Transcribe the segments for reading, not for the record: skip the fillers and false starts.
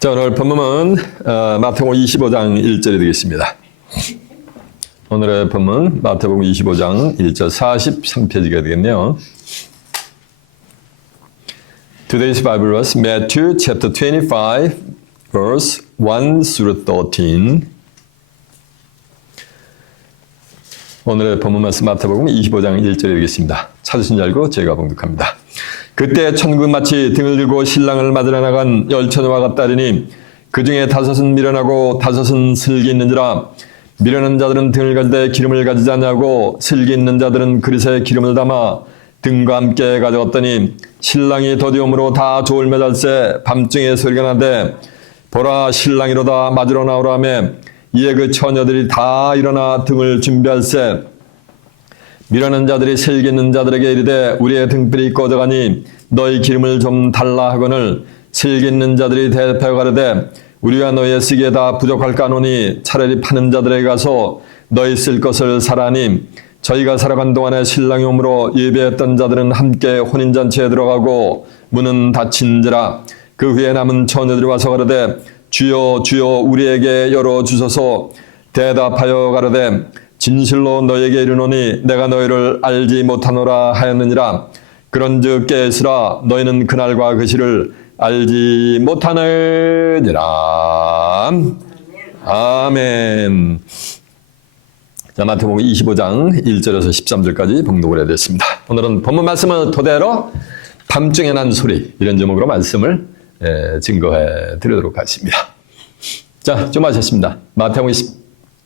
자, 오늘 본문은 마태복음 25장 1절이 되겠습니다. 오늘의 본문 마태복음 25장 1절 43페이지가 되겠네요. Today's Bible verse, Matthew chapter 25, verse 1 through 13. 오늘의 본문 말씀 마태복음 25장 1절이 되겠습니다. 찾으신 줄 알고 제가 봉독합니다. 그때 천국은 마치 등을 들고 신랑을 맞으러 나간 열처녀와 같다리니 그 중에 다섯은 미련하고 다섯은 슬기 있는지라. 미련한 자들은 등을 가지되 기름을 가지지 않냐고 슬기 있는 자들은 그릇에 기름을 담아 등과 함께 가져갔더니 신랑이 더디움으로 다 조을 매달새 밤중에 소리가 나되 보라 신랑이로다 맞으러 나오라며 이에 그 처녀들이 다 일어나 등을 준비할새 미련한 자들이 슬기 있는 자들에게 이르되 우리의 등불이 꺼져가니 너희 기름을 좀 달라 하거늘 슬기 있는 자들이 대답하여 가로되 우리가 너희의 쓰기에 다 부족할까 하노니 차라리 파는 자들에게 가서 너희 쓸 것을 사라니 저희가 살아간 동안에 신랑이 오므로 예배했던 자들은 함께 혼인잔치에 들어가고 문은 닫힌지라. 그 후에 남은 처녀들이 와서 가로되 주여 주여 우리에게 열어주소서. 대답하여 가로되 진실로 너희에게 이르노니 내가 너희를 알지 못하노라 하였느니라. 그런즉 깨으시라 너희는 그날과 그 시를 알지 못하느니라. 아멘. 자, 마태복음 25장 1절에서 13절까지 봉독을 해야 되겠습니다. 오늘은 본문 말씀을 토대로 밤중에 난 소리 이런 제목으로 말씀을 증거해 드리도록 하겠습니다. 자, 좀 하셨습니다. 마태복음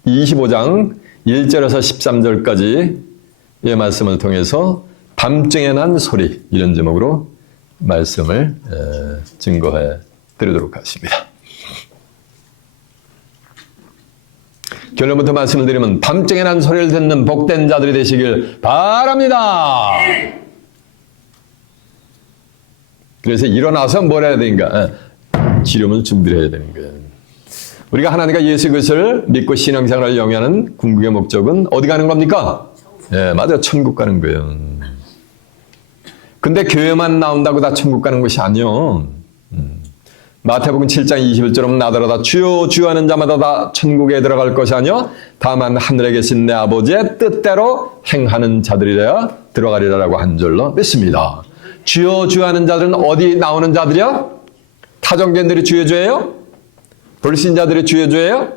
25장 1절에서 13절까지 이 말씀을 통해서 밤중에 난 소리 이런 제목으로 말씀을 증거해 드리도록 하겠습니다. 결론부터 말씀을 드리면 밤중에 난 소리를 듣는 복된 자들이 되시길 바랍니다. 그래서 일어나서 뭘 해야 되는가? 기름을 준비를 해야 되는 거예요. 우리가 하나님과 예수 그리스도를 믿고 신앙생활을 영위하는 궁극의 목적은 어디 가는 겁니까? 네, 맞아요. 천국 가는 거예요. 근데 교회만 나온다고 다 천국 가는 것이 아니요. 마태복음 7장 21절은 나더러다 주여 주여 하는 자마다 다 천국에 들어갈 것이 아니요 다만 하늘에 계신 내 아버지의 뜻대로 행하는 자들이라야 들어가리라고 한 줄로 믿습니다. 주여 주여 하는 자들은 어디 나오는 자들이요? 타종견들이 주여 주예요? 불신자들이 주여 주예요?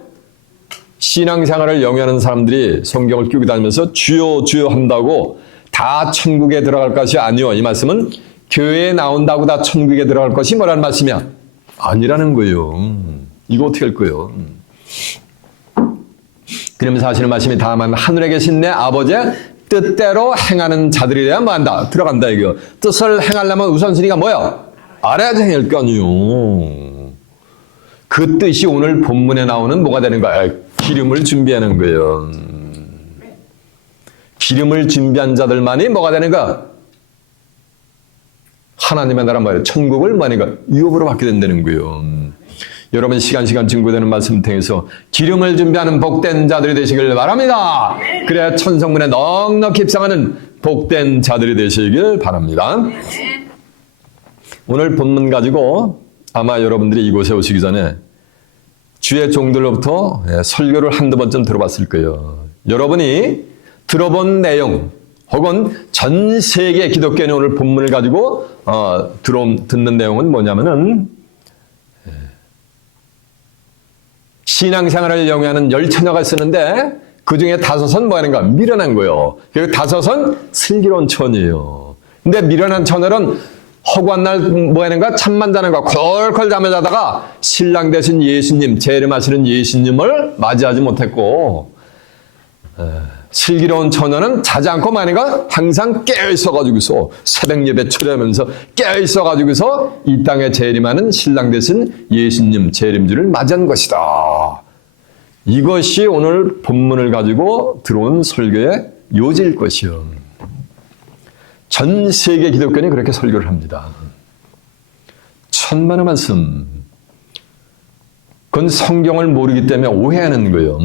신앙생활을 영위하는 사람들이 성경을 끼고 다니면서 주여 주여 한다고 다 천국에 들어갈 것이 아니요. 이 말씀은 교회에 나온다고 다 천국에 들어갈 것이 뭐라는 말씀이야? 아니라는 거예요. 이거 어떻게 할 거예요? 그러면서 하시는 말씀이 다만 하늘에 계신 내 아버지의 뜻대로 행하는 자들이래야 뭐한다? 들어간다 이거. 뜻을 행하려면 우선순위가 뭐야? 알아야지 행할 거 아니에요. 그 뜻이 오늘 본문에 나오는 뭐가 되는 거야? 기름을 준비하는 거예요. 기름을 준비한 자들만이 뭐가 되는 거야? 하나님의 나라 말이에요. 천국을 뭐니까 유업으로 받게 된다는 거예요. 여러분 시간 증거되는 말씀 통해서 기름을 준비하는 복된 자들이 되시길 바랍니다. 그래야 천성문에 넉넉히 입상하는 복된 자들이 되시길 바랍니다. 오늘 본문 가지고 아마 여러분들이 이곳에 오시기 전에 주의 종들로부터 설교를 한두 번쯤 들어봤을 거예요. 여러분이 들어본 내용 혹은 전 세계 기독교인이 오늘 본문을 가지고 듣는 내용은 뭐냐면은 신앙생활을 영위하는 10처녀가 쓰는데 그 중에 5은 뭐 하는가? 미련한 거예요. 그리고 5은 슬기로운 처녀예요. 근데 미련한 처녀는 허구한 날 뭐 하는가? 잠만 자는 거 콜콜 잠을 자다가 신랑 되신 예수님, 재림하시는 예수님을 맞이하지 못했고 슬기로운 처녀는 자지 않고 만약에 항상 깨어있어가지고서 새벽 예배 초래하면서 깨어있어가지고서 이 땅에 재림하는 신랑 되신 예수님 재림주를 맞이한 것이다. 이것이 오늘 본문을 가지고 들어온 설교의 요지일 것이요. 전 세계 기독교인이 그렇게 설교를 합니다. 천만의 말씀. 그건 성경을 모르기 때문에 오해하는 거예요.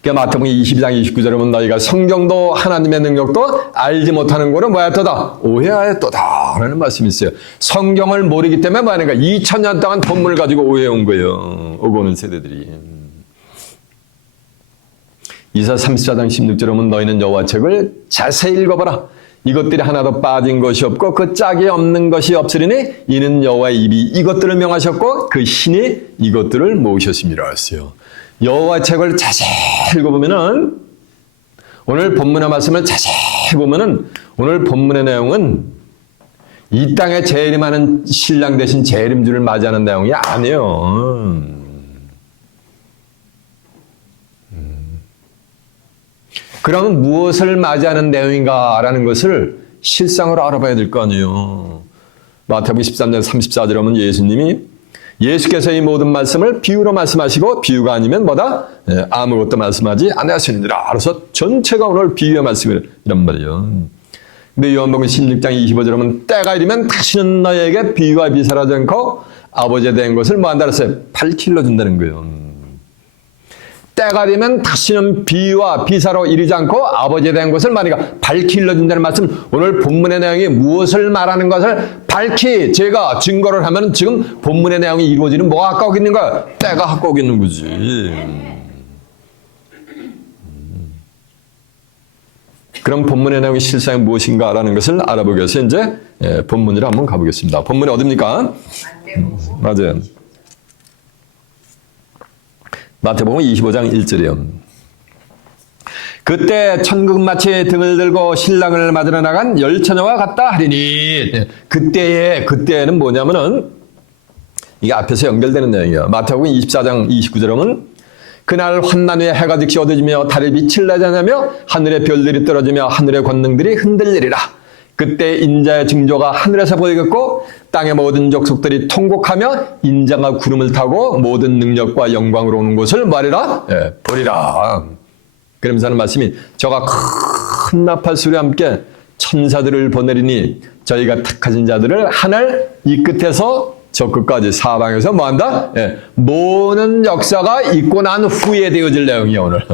그러니까 마태복음 22장 29절에 보면 너희가 성경도 하나님의 능력도 알지 못하는 거는 뭐였도다? 오해하였도다 라는 말씀이 있어요. 성경을 모르기 때문에 뭐 하는가? 2000년 동안 본문을 가지고 오해해온 거예요. 오고 오는 세대들이. 이사 34장 16절에 보면 너희는 여호와 책을 자세히 읽어봐라. 이것들이 하나도 빠진 것이 없고 그 짝이 없는 것이 없으리니 이는 여호와의 입이 이것들을 명하셨고 그 신이 이것들을 모으셨음이라 했어요. 여호와 책을 자세히 읽어보면은 오늘 본문의 말씀을 자세히 보면은 오늘 본문의 내용은 이 땅에 재림하는 신랑 대신 재림주를 맞이하는 내용이 아니에요. 그럼 무엇을 맞이하는 내용인가라는 것을 실상으로 알아봐야 될 거 아니에요. 마태복음 13장 34절에 보면 예수께서 이 모든 말씀을 비유로 말씀하시고 비유가 아니면 뭐다? 아무것도 말씀하지 않으시느니라. 그래서 전체가 오늘 비유의 말씀이란 말이에요. 근데 요한복음 16장 25절에 보면 때가 이르면 다시는 너에게 비유와 비사하지 않고 아버지에 대한 것을 뭐 한다 그랬어요? 밝힐러 준다는 거예요. 때가 되면 다시는 비유와 비사로 이르지 않고 아버지에 대한 것을 말이가 밝힐러 준다는 말씀. 오늘 본문의 내용이 무엇을 말하는 것을 밝히 제가 증거를 하면 지금 본문의 내용이 이루어지는 뭐가 가까워 있는 거야? 때가 가까워 있는 거지. 그럼 본문의 내용이 실상이 무엇인가라는 것을 알아보기 위해서 이제 본문으로 한번 가보겠습니다. 본문이 어딥니까? 맞아요. 마태복음 25장 1절이요. 그때 천국 마치에 등을 들고 신랑을 맞으러 나간 열 처녀와 같다 하리니. 그때는 뭐냐면은 이게 앞에서 연결되는 내용이에요. 마태복음 24장 29절에 보면 그날 환난 후에 해가 즉시 어두워지며 달이 빛을 내지 않으며 하늘의 별들이 떨어지며 하늘의 권능들이 흔들리리라. 그때 인자의 징조가 하늘에서 보이겠고 땅의 모든 족속들이 통곡하며 인자가 구름을 타고 모든 능력과 영광으로 오는 곳을 말이라 보리라. 그러면서 하는 말씀이 저가 큰 나팔 소리와 함께 천사들을 보내리니 저희가 택하신 자들을 하늘 이 끝에서 저 끝까지 사방에서 뭐한다? 모든 역사가 있고 난 후에 되어질 내용이에요. 오늘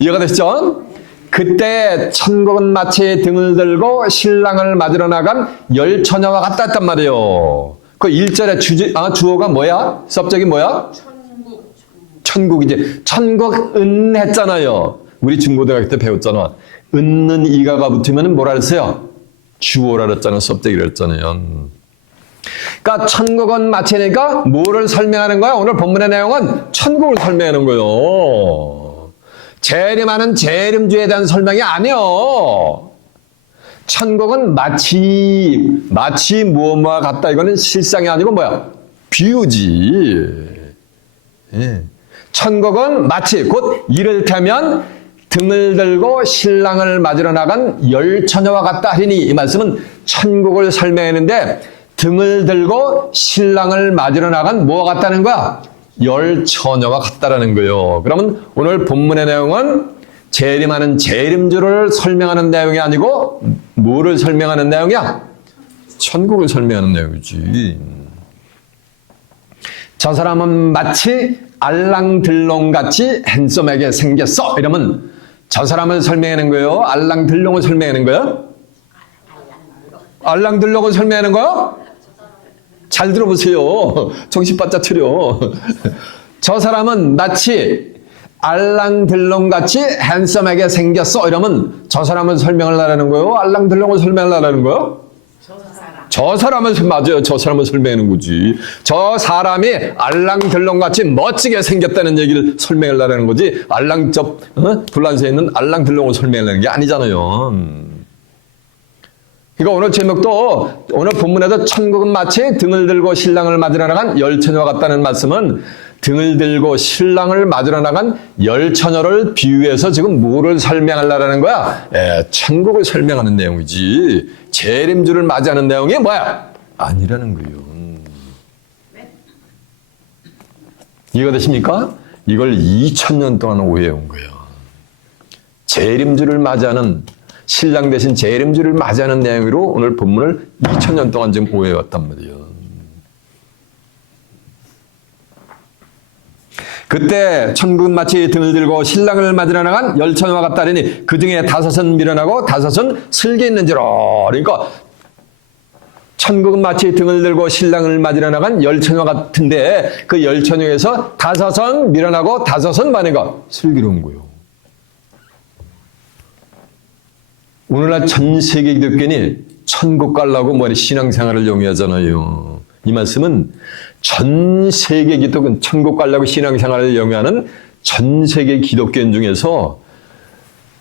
이해가 되시죠? 그때 천국은 마치 등을 들고 신랑을 맞으러 나간 열 처녀와 같다 했단 말이에요. 그 1절의 주어가 뭐야? 서브젝이 뭐야? 천국이지. 천국은 했잖아요. 우리 중고등학교 때 배웠잖아. 은는 이가가 붙으면 뭐라 그랬어요? 주어라 그랬잖아요. 서브젝이라 그랬잖아요. 그러니까 천국은 마치니까 뭐를 설명하는 거야? 오늘 본문의 내용은 천국을 설명하는 거예요. 재림하는 재림주에 대한 설명이 아니요. 천국은 마치 무엇과 같다. 이거는 실상이 아니고 뭐야? 비유지. 천국은 마치 곧 이를테면 등을 들고 신랑을 맞으러 나간 열 처녀와 같다 하리니 이 말씀은 천국을 설명했는데 등을 들고 신랑을 맞으러 나간 뭐와 같다는 거야? 열 처녀가 같다라는 거예요. 그러면 오늘 본문의 내용은 재림하는 재림주를 설명하는 내용이 아니고 뭐를 설명하는 내용이야? 천국을 설명하는 내용이지. 저 사람은 마치 알랑들롱같이 핸섬하게 생겼어. 이러면 저 사람을 설명하는 거예요? 알랑들롱을 설명하는 거예요? 알랑들롱을 설명하는 거예요? 잘 들어보세요. 정신 바짝 차려. 저 사람은 마치 알랑들롱같이 핸섬하게 생겼어. 이러면 저 사람을 설명을 하라는 거예요? 알랑들롱을 설명을 하라는 거예요? 저 사람을 맞아요. 저 사람을 설명하는 거지. 저 사람이 알랑들롱같이 멋지게 생겼다는 얘기를 설명을 하라는 거지. 불란서에 있는 알랑들롱을 설명하는 게 아니잖아요. 그러니까 오늘 제목도 오늘 본문에도 천국은 마치 등을 들고 신랑을 맞으러 나간 열 처녀와 같다는 말씀은 등을 들고 신랑을 맞으러 나간 열 처녀를 비유해서 지금 뭐를 설명하려는 거야? 천국을 설명하는 내용이지. 재림주를 맞이하는 내용이 뭐야? 아니라는 거예요. 이해가 되십니까? 이걸 2000년 동안 오해해온 거예요. 재림주를 맞이하는 신랑 대신 재림주를 맞이하는 내용으로 오늘 본문을 2000년 동안 지금 오해해왔단 말이에요. 그때 천국은 마치 등을 들고 신랑을 맞으러 나간 열처녀와 같다리니 그 중에 5은 미련하고 5은 슬기 있는지라. 그러니까 천국은 마치 등을 들고 신랑을 맞으러 나간 열처녀 같은데 그 열처녀에서 5은 미련하고 5은 많은가 슬기로운 거요. 오늘날 전 세계 기독교인이 천국 가려고 뭐니 신앙생활을 영위하잖아요. 이 말씀은 전 세계 기독교인, 천국 가려고 신앙생활을 영위하는 전 세계 기독교인 중에서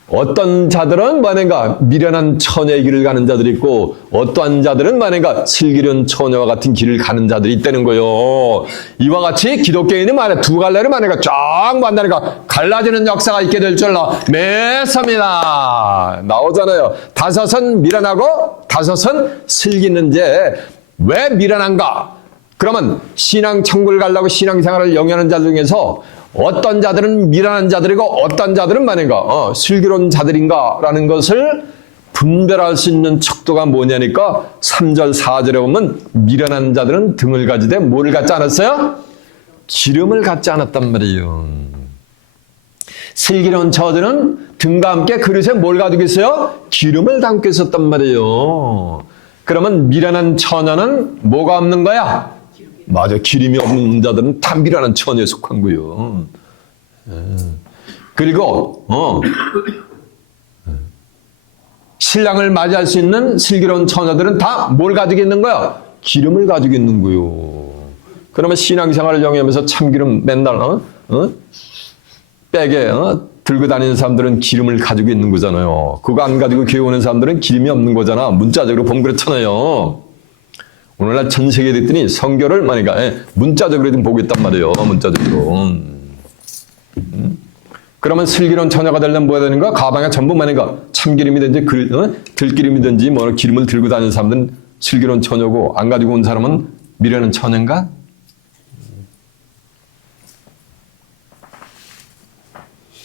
어떤 자들은 뭐는가 미련한 처녀의 길을 가는 자들이 있고 어떠한 자들은 뭐는가 슬기로운 처녀와 같은 길을 가는 자들이 있다는 거요. 이와 같이 기독교인이 만약 두 갈래를 만약에 쫙 만나니까 갈라지는 역사가 있게 될 줄로 믿습니다. 나오잖아요. 5은 미련하고 5은 슬기 있는데 왜 미련한가? 그러면 신앙 천국을 가려고 신앙생활을 영위하는 자들 중에서 어떤 자들은 미련한 자들이고 어떤 자들은 만약가 슬기로운 자들인가라는 것을 분별할 수 있는 척도가 뭐냐니까 3절 4절에 보면 미련한 자들은 등을 가지되 뭐를 갖지 않았어요? 기름을 갖지 않았단 말이에요. 슬기로운 저들은 등과 함께 그릇에 뭘 가지고 있어요? 기름을 담고 있었단 말이에요. 그러면 미련한 처녀는 뭐가 없는 거야? 맞아. 기름이 없는 자들은 다 미련한 처녀에 속한 거예요. 그리고 신랑을 맞이할 수 있는 슬기로운 처녀들은 다 뭘 가지고 있는 거야? 기름을 가지고 있는 거예요. 그러면 신앙생활을 영위하면서 참기름 맨날 백에 들고 다니는 사람들은 기름을 가지고 있는 거잖아요. 그거 안 가지고 교회 오는 사람들은 기름이 없는 거잖아. 문자적으로 보면 그렇잖아요. 오늘날 전 세계에 됐더니 성경을 만약에 문자적으로 좀 보고 있단 말이에요. 문자적으로. 그러면 슬기로운 처녀가 되려면 뭐가 되는가? 가방에 전부 만약에 참기름이든지 들기름이든지 뭐 기름을 들고 다니는 사람들은 슬기로운 처녀고 안 가지고 온 사람은 미련한 처녀인가?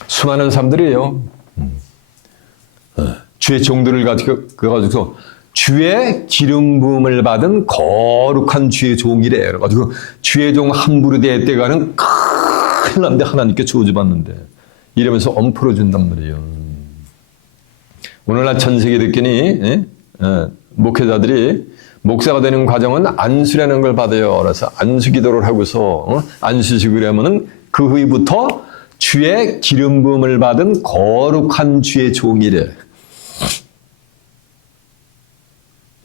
수많은 사람들이에요. 주의 종들을 가지고 주의 기름 부음을 받은 거룩한 주의 종이래. 그래가지고 주의 종 함부로 대때가는 큰일 난데 하나님께 저주받는데 이러면서 엄풀어 준단 말이에요. 오늘날 전 세계 듣기니 목회자들이 목사가 되는 과정은 안수라는 걸 받아요. 그래서 안수 기도를 하고서 안수식을 하면은 그 후부터 주의 기름 부음을 받은 거룩한 주의 종이래.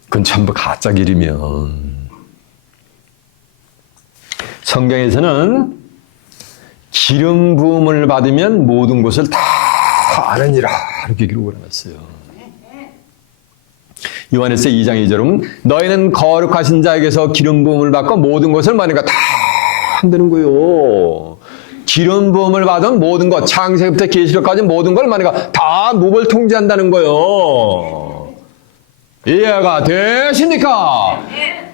그건 전부 가짜 길이면. 성경에서는 기름 부음을 받으면 모든 것을 다 아느니라 이렇게 기록을 해놨어요. 요한일서 2장 2절은 너희는 거룩하신 자에게서 기름 부음을 받고 모든 것을 많으니까 다 한다는 거예요. 기름 부음을 받은 모든 것, 창세기부터 계시록까지 모든 걸 많으니까 다 목을 통제한다는 거예요. 이해가 되십니까?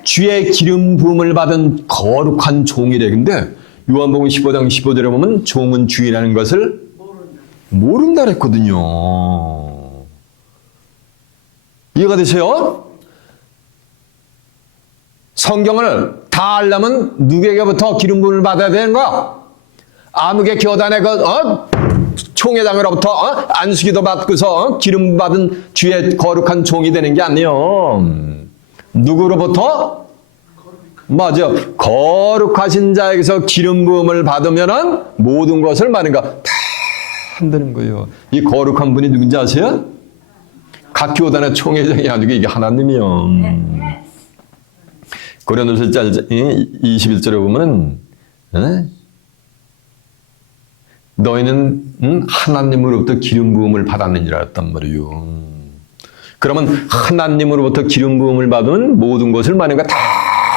주의 기름 부음을 받은 거룩한 종이래. 근데 요한복음 15장 15절에 보면 종은 주인하는 것을 모른다 그랬거든요. 이해가 되세요? 성경을 다 알려면 누구에게부터 기름 부음을 받아야 되는 거야? 아무개 교단의 총회장으로부터 안수기도 받고서 기름 받은 주의 거룩한 종이 되는 게 아니에요. 누구로부터? 맞아. 거룩하신 자에게서 기름 부음을 받으면은 모든 것을 많은가 다 한다는 거예요. 이 거룩한 분이 누군지 아세요? 각 교단의 총회장이 아니고 이게 하나님이요. 고린도서 21절에 보면은 너희는 하나님으로부터 기름 부음을 받았느니라 했단 말이에요. 그러면 하나님으로부터 기름 부음을 받은 모든 것을 많은가 다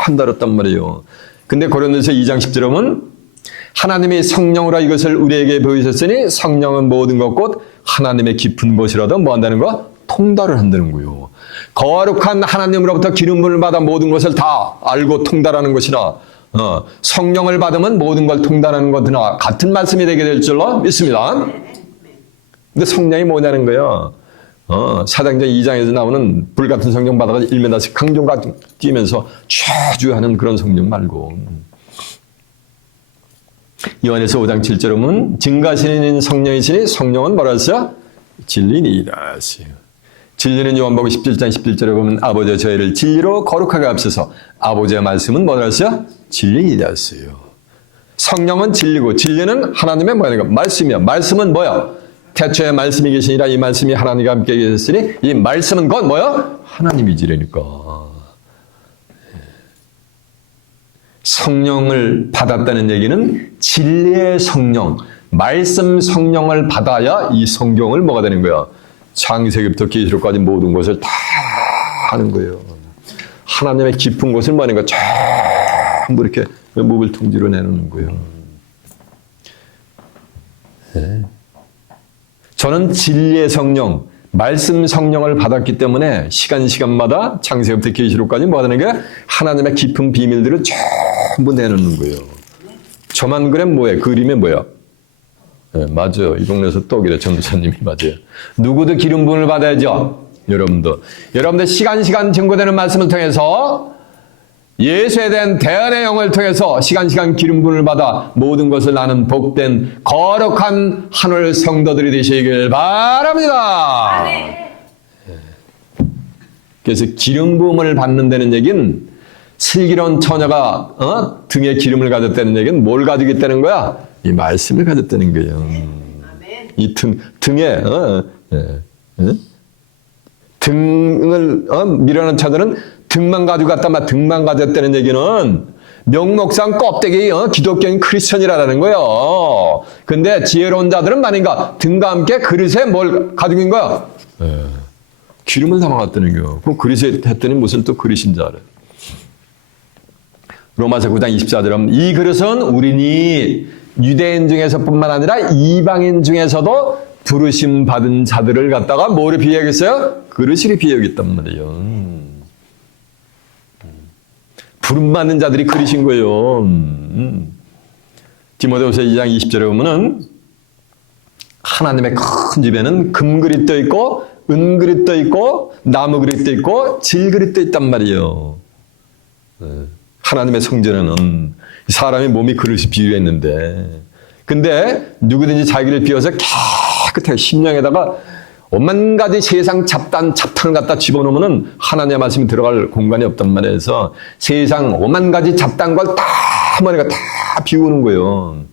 한다 그랬단 말이에요. 근데 고린도서 2장 10절에 보면 하나님이 성령으로 이것을 우리에게 보이셨으니 성령은 모든 것 곧 하나님의 깊은 것이라도 뭐 한다는 거? 통달을 한다는 거예요. 거룩한 하나님으로부터 기름 부음을 받아 모든 것을 다 알고 통달하는 것이나 성령을 받으면 모든 걸 통달하는 것이나 같은 말씀이 되게 될 줄로 믿습니다. 근데 성령이 뭐냐는 거예요. 사도행전 2장에서 나오는 불같은 성령 받아가 1m씩 강종과 뛰면서 최주하는 그런 성령 말고 요한에서 5장 7절에 보면 증가신인 성령이시니 성령은 뭐라 했어요? 진리니이다 했어요. 진리는 요한복음 17장 11절에 보면 아버지의 저희를 진리로 거룩하게 하옵소서. 아버지의 말씀은 뭐라 했어요? 진리이다 했어요. 성령은 진리고 진리는 하나님의 뭐야? 말씀이야. 말씀은 뭐야? 태초에 말씀이 계시니라 이 말씀이 하나님과 함께 계셨으니 이 말씀은 곧 뭐야? 하나님이지라니까. 성령을 받았다는 얘기는 진리의 성령, 말씀 성령을 받아야 이 성경을 뭐가 되는 거야? 창세기부터 계시록까지 모든 것을 다 하는 거예요. 하나님의 깊은 것을 뭐 하는 거야? 전부 이렇게 목을 통지로 내놓는 거예요. 네. 저는 진리의 성령, 말씀 성령을 받았기 때문에 시간마다 창세기부터 계시록까지 뭐 하는 게 하나님의 깊은 비밀들을 전부 내놓는 거예요. 저만 그래 뭐예요? 그림에 뭐야? 네, 맞아요. 이 동네에서 떡이래. 전도사님이 맞아요. 누구도 기름 부음을 받아야죠. 여러분도. 여러분들 시간 증거되는 말씀을 통해서 예수에 대한 대언의 영을 통해서 시간 기름 부음을 받아 모든 것을 나는 복된 거룩한 하늘 성도들이 되시길 바랍니다. 그래서 기름 부음을 받는다는 얘기는 슬기로운 처녀가 등에 기름을 가졌다는 얘기는 뭘 가지고 있다는 거야? 이 말씀을 가졌다는 거예요. 이 등에 등을 밀어넣은 처녀는 등만 가지고 갔단 말이야. 등만 가졌다는 얘기는 명목상 껍데기 기독교인 크리스천이라는 거예요. 근데 지혜로운 자들은 말인가 등과 함께 그릇에 뭘 가지고 있는 거야? 기름을 담아갔다는 거예요. 그럼 그릇에 했더니 무슨 또 그릇인 줄 알아요. 로마서 9장 24절에 보면 이 그릇은 우리니 유대인 중에서뿐만 아니라 이방인 중에서도 부르심 받은 자들을 갖다가 뭐를 비유하겠어요? 그릇을 비유하겠단 말이에요. 부름 받는 자들이 그릇인 거예요. 디모데후서 2장 20절에 보면은 하나님의 큰 집에는 금그릇도 있고 은그릇도 있고 나무그릇도 있고 질그릇도 있단 말이에요. 하나님의 성전에는 사람의 몸이 그릇이 비유했는데 근데 누구든지 자기를 비워서 깨끗하게 심령에다가 오만 가지 세상 잡탕을 갖다 집어넣으면 하나님의 말씀이 들어갈 공간이 없단 말이에요. 세상 오만 가지 잡다한 걸 다 비우는 거예요.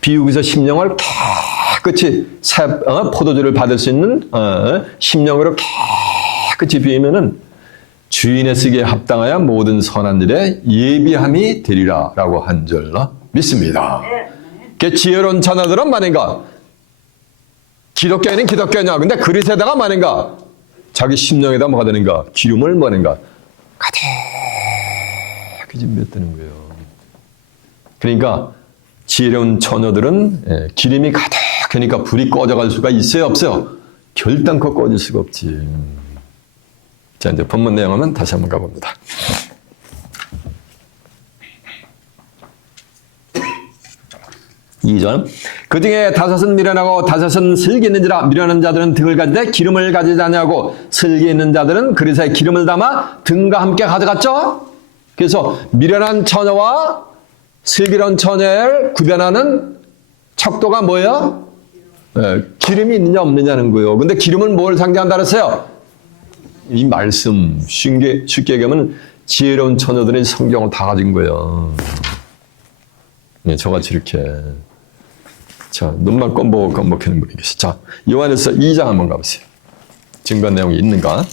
비우고서 심령을 깨끗이 포도주를 받을 수 있는 심령으로 깨끗이 비우면은 주인의 쓰기에 합당하여 모든 선한 일에 예비함이 되리라라고 한 줄 믿습니다. 그 지혜로운 자녀들은 말인가? 기독교인은 기독교냐? 근데 그릇에다가 말인가? 자기 심령에다 뭐가 되는가? 기름을 뭐는가? 가득히 준비했다는 거예요. 그러니까 지혜로운 처녀들은 기름이 가득하니까 불이 꺼져갈 수가 있어요? 없어요? 결단코 꺼질 수가 없지. 자, 이제 본문 내용은 다시 한번 가봅니다. 2절. 그 중에 다섯은 미련하고 다섯은 슬기 있는지라 미련한 자들은 등을 가지되 기름을 가지지 아니하고 슬기 있는 자들은 그릇에 기름을 담아 등과 함께 가져갔죠. 그래서 미련한 처녀와 슬기로운 처녀를 구별하는 척도가 뭐예요? 기름이 있느냐 없느냐는 거예요. 근데 기름은 뭘 상징한다 그랬어요? 이 말씀 쉽게 얘기하면 지혜로운 처녀들이 성경을 다 가진 거예요. 네, 저같이 이렇게 자 눈만 껌뻑껌뻑하는 분이 계시. 자 요한에서 2장 한번 가보세요. 증거 내용이 있는가?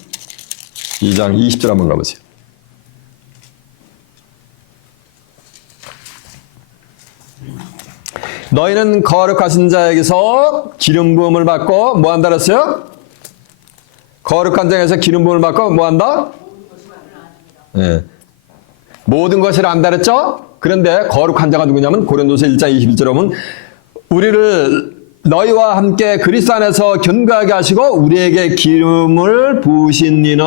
2장 20절 한번 가보세요. 너희는 거룩하신 자에게서 기름 부음을 받고 뭐 한다 그랬어요? 거룩한 자에게서 기름 부음을 받고 뭐 한다? 네. 모든 것을 안다 그랬죠? 그런데 거룩한 자가 누구냐면 고린도서 1장 21절에 보면 우리를 너희와 함께 그리스도 안에서 견고하게 하시고 우리에게 기름을 부으신 이는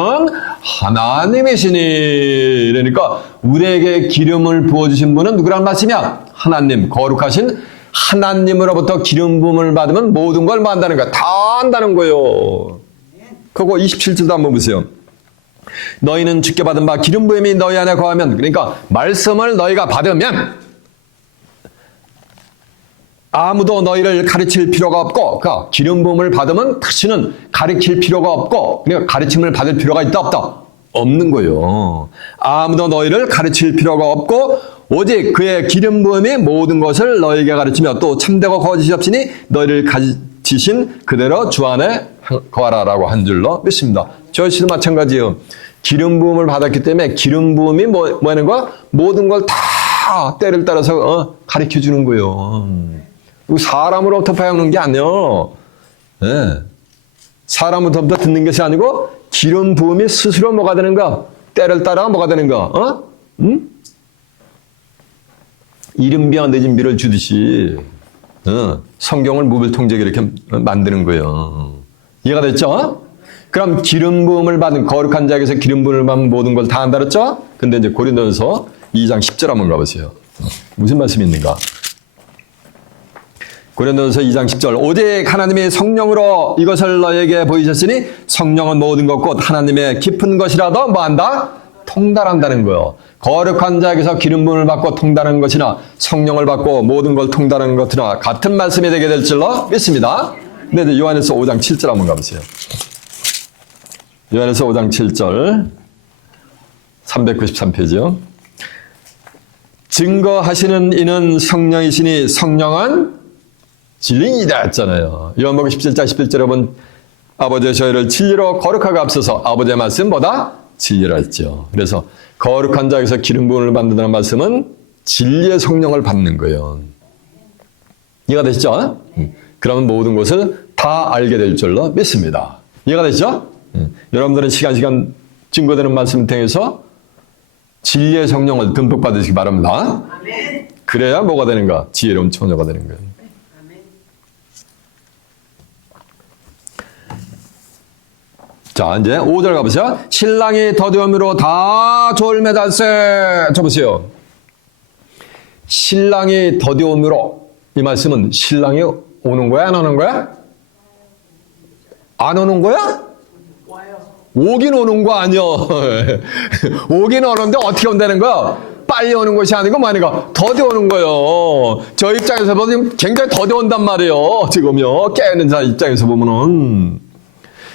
하나님이시니. 그러니까 우리에게 기름을 부어주신 분은 누구란 말씀이야? 하나님, 거룩하신 하나님으로부터 기름 부음을 받으면 모든 걸 뭐 한다는 거야? 다 한다는 거예요. 그거 27절도 한번 보세요. 너희는 주께 받은 바 기름 부음이 너희 안에 거하면, 그러니까 말씀을 너희가 받으면 아무도 너희를 가르칠 필요가 없고, 그러니까 기름 부음을 받으면 다시는 가르칠 필요가 없고, 그러니까 가르침을 받을 필요가 있다 없다? 없는 거예요. 아무도 너희를 가르칠 필요가 없고 오직 그의 기름 부음이 모든 것을 너희에게 가르치며 또 참되고 거짓이 없으니 너희를 가르치신 그대로 주 안에 거하라라고 한 줄로 믿습니다. 저희도 마찬가지예요. 기름 부음을 받았기 때문에 기름 부음이 뭐 하는 거야? 모든 걸 다 때를 따라서 가르쳐 주는 거예요. 사람으로부터 배우는 게 아니에요. 네. 사람으로부터 듣는 것이 아니고 기름 부음이 스스로 뭐가 되는가? 때를 따라 뭐가 되는가? 이른비와 늦은비를 주듯이 성경을 무별통제하게 이렇게 만드는 거예요. 이해가 됐죠? 그럼 기름 부음을 받은 거룩한 자에게서 기름 부음을 받은 모든 걸 다 한다 그랬죠? 근데 이제 고린도전서 2장 10절 한번 가보세요. 무슨 말씀이 있는가? 고린도전서 2장 10절 오직 하나님이 성령으로 이것을 너에게 보이셨으니 성령은 모든 것 곧 하나님의 깊은 것이라도 뭐한다? 통달한다는 거예요. 거룩한 자에게서 기름 부음을 받고 통달하는 것이나 성령을 받고 모든 걸 통달하는 것이나 같은 말씀이 되게 될 줄로 믿습니다. 근데 이제 요한일서 5장 7절 한번 가보세요. 요한일서 5장 7절 393페이지요. 증거하시는 이는 성령이시니 성령은 진리이다 했잖아요. 요한복음 17장 11절에 보면 아버지의 저희를 진리로 거룩하게 앞서서 아버지의 말씀보다 진리라 했죠. 그래서 거룩한 자에게서 기름 부음을 받는다는 말씀은 진리의 성령을 받는 거예요. 이해가 되시죠? 그러면 모든 것을 다 알게 될 줄로 믿습니다. 이해가 되시죠? 여러분들은 시간 증거되는 말씀을 통해서 진리의 성령을 듬뿍 받으시기 바랍니다. 아멘. 그래야 뭐가 되는가? 지혜로운 처녀가 되는 거예요. 자, 이제 5절 가보세요. 신랑이 더디움으로 다 졸매달세. 저 보세요. 신랑이 더디움으로. 이 말씀은 신랑이 오는 거야? 안 오는 거야? 안 오는 거야? 오긴 오는 거 아니야. 오긴 오는데 어떻게 온다는 거야? 빨리 오는 것이 아니고 뭐니까 더디 오는 거예요. 저 입장에서 보면 굉장히 더디 온단 말이에요. 지금요. 깨있는 자 입장에서 보면은.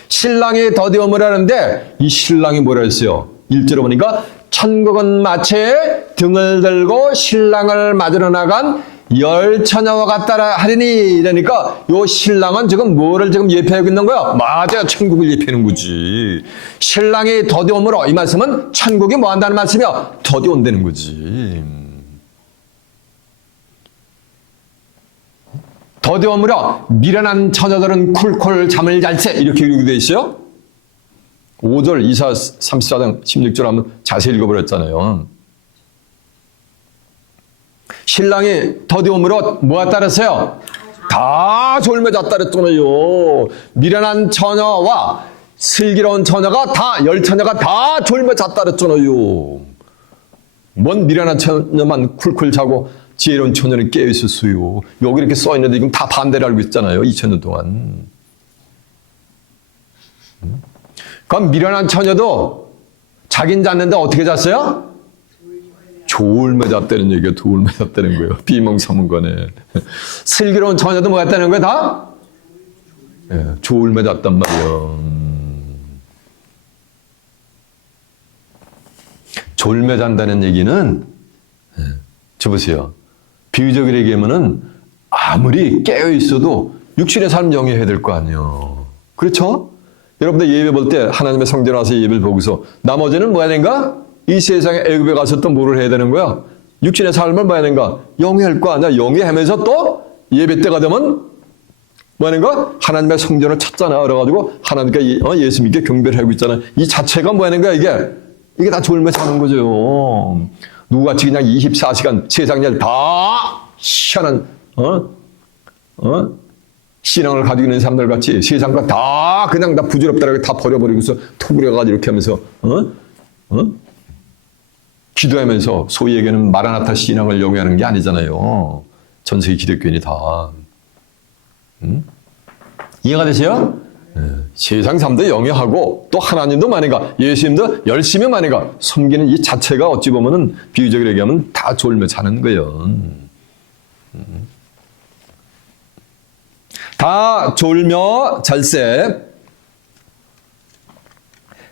신랑이 더디 오므 하는데 이 신랑이 뭐라 했어요? 1절에 보니까 천국은 마치 등을 들고 신랑을 맞으러 나간 열 처녀와 같다라 하리니 이러니까 요 신랑은 지금 뭐를 지금 예표하고 있는 거야? 맞아요. 천국을 예표하는 거지. 신랑이 더디 오므로 이 말씀은 천국이 뭐 한다는 말씀이야? 더디 온다는 거지. 더디 오므로 미련한 처녀들은 쿨쿨 잠을 잘새 이렇게 기록되어 있어요. 5절 이사 34장 16절 한번 자세히 읽어버렸잖아요. 신랑이 더디 오므로 뭐가 따랐어요? 다 졸며 잤다 그랬잖아요. 미련한 처녀와 슬기로운 처녀가 다 열 처녀가 다 졸며 잤다 그랬잖아요. 뭔 미련한 처녀만 쿨쿨 자고 지혜로운 처녀는 깨어있었어요. 여기 이렇게 써있는데 지금 다 반대를 알고 있잖아요. 2000년 동안. 그럼 미련한 처녀도 자긴 잤는데 어떻게 잤어요? 졸며 잤다는 얘기가 졸며 잤다는 거예요. 비몽사몽간에. 슬기로운 처녀도 뭐 했다는 거예요? 다? 예, 졸며 잤단 말이에요. 졸며 잔다는 얘기는 저 보세요. 비유적으로 얘기하면은 아무리 깨어 있어도 육신의 삶 영위해야 될 거 아니에요. 그렇죠? 여러분들 예배 볼 때 하나님의 성전에 와서 예배를 보고서 나머지는 뭐 해야 되는가? 이 세상에 애굽에 가서 또 뭐를 해야 되는 거야? 육신의 삶을 뭐 해야 되는가? 영위할 거 아니야. 영위하면서 또 예배 때가 되면 뭐 하는가? 하나님의 성전을 찾잖아. 그래가지고 하나님께 예수님께 경배를 하고 있잖아. 이 자체가 뭐 하는 거야? 이게 다 졸며 사는 거죠. 누구같이 그냥 24시간 세상 일 다 희한한 신앙을 가지고 있는 사람들 같이 세상과 다 그냥 다 부질없다라고 다 버려버리고서 토구려가지고 이렇게 하면서 기도하면서 소위 얘기하는 마라나타 신앙을 영위하는 게 아니잖아요. 전 세계 기독교인이 다. 이해가 되세요? 세상 사람도 영위하고 또 하나님도 많으니까 예수님도 열심히 많으니까 섬기는 이 자체가 어찌 보면은 비유적으로 얘기하면 다 졸며 자는 거예요. 다 졸며 잘세.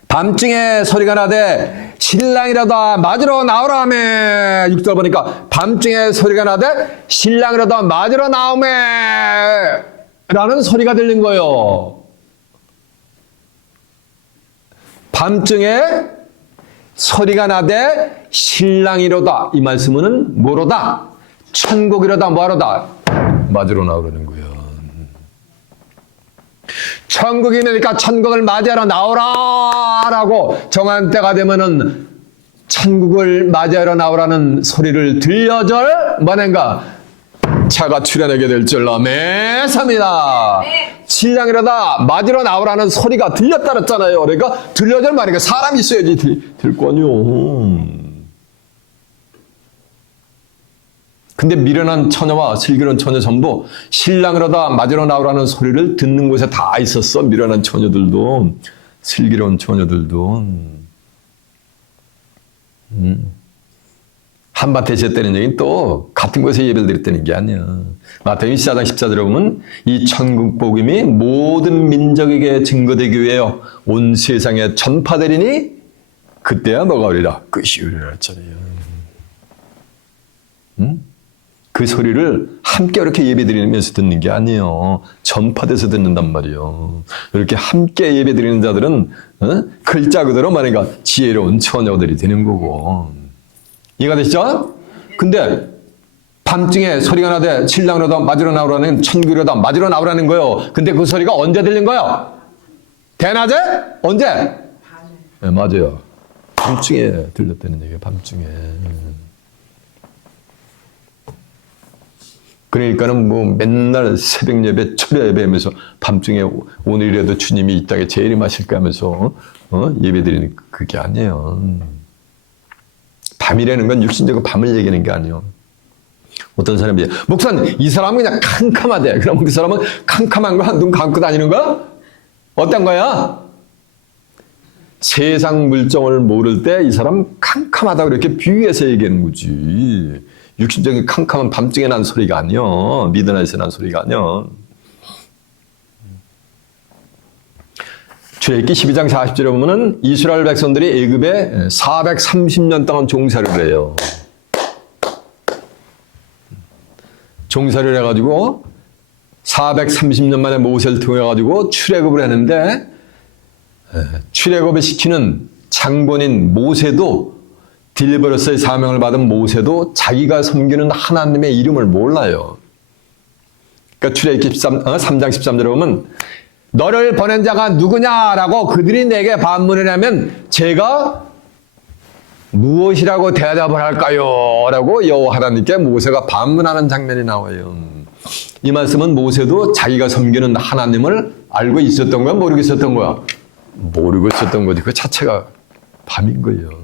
밤중에 소리가 나되 신랑이라도 맞으러 나오라며. 6절 보니까 밤중에 소리가 나되 신랑이라도 맞으러 나오며 라는 소리가 들린 거예요. 밤중에 소리가 나되 신랑이로다. 이 말씀은 뭐로다? 천국이로다. 뭐하로다? 맞으러 나오라는 거예요. 천국이 있으니까 천국을 맞이하러 나오라 라고 정한 때가 되면은 천국을 맞이하러 나오라는 소리를 들려줄 뭐는가? 차가 출현하게 될 줄로 매섭니다. 신랑이라다 맞으러 나오라는 소리가 들렸다 그랬잖아요. 그러니까 들려줄 말이니까 사람이 있어야지 될 거 아니요. 근데 미련한 처녀와 슬기로운 처녀 전부 신랑이라다 맞으러 나오라는 소리를 듣는 곳에 다 있었어. 미련한 처녀들도 슬기로운 처녀들도. 한밭에 졌다는 얘기는 또 같은 곳에 예배를 드렸다는 게 아니야. 마태복음 14장 14절에 보면 이 천국 복음이 모든 민족에게 증거되기 위하여 온 세상에 전파되리니 그때야 뭐가 오리라? 끝이 오리라 했잖아요. 그 소리를 함께 이렇게 예배드리면서 듣는 게 아니에요. 전파돼서 듣는단 말이에요. 이렇게 함께 예배드리는 자들은 글자 그대로 말하니까 지혜로운 처녀들이 되는 거고. 이해가 되시죠? 근데 밤중에 소리가 나되 신랑으로다 맞으러 나오라는 천국으로다 맞으러 나오라는 거예요. 근데 그 소리가 언제 들린 거예요? 대낮에? 언제? 네, 맞아요. 밤중에 들렸다는 얘기예요. 밤중에. 그러니까는 뭐 맨날 새벽 예배, 철야 예배 하면서 밤중에 오늘이라도 주님이 이 땅에 재림하실까 하면서 예배드리는 그게 아니에요. 밤이라는 건 육신적으로 밤을 얘기하는 게 아니에요. 어떤 사람이 목사님 이 사람은 그냥 캄캄하대. 그러면 그 사람은 캄캄한 거 눈 감고 다니는 거야? 어떤 거야? 세상 물정을 모를 때 이 사람 캄캄하다고 이렇게 비유해서 얘기하는 거지. 육신적인 캄캄한 밤중에 난 소리가 아니요. 미드나잇에 난 소리가 아니요. 출애굽기 12장 40절에 보면은 이스라엘 백성들이 애굽에 430년 동안 종살이를 해요. 종살이를 해가지고 430년 만에 모세를 통해가지고 출애굽을 했는데 출애굽을 시키는 장본인 모세도 딜리버러스의 사명을 받은 모세도 자기가 섬기는 하나님의 이름을 몰라요. 그러니까 출애굽기 3장 13절에 보면 너를 보낸 자가 누구냐라고 그들이 내게 반문을 하면 제가 무엇이라고 대답을 할까요? 라고 여호와 하나님께 모세가 반문하는 장면이 나와요. 이 말씀은 모세도 자기가 섬기는 하나님을 알고 있었던 거야? 모르고 있었던 거야? 모르고 있었던 거지. 그 자체가 밤인 거예요.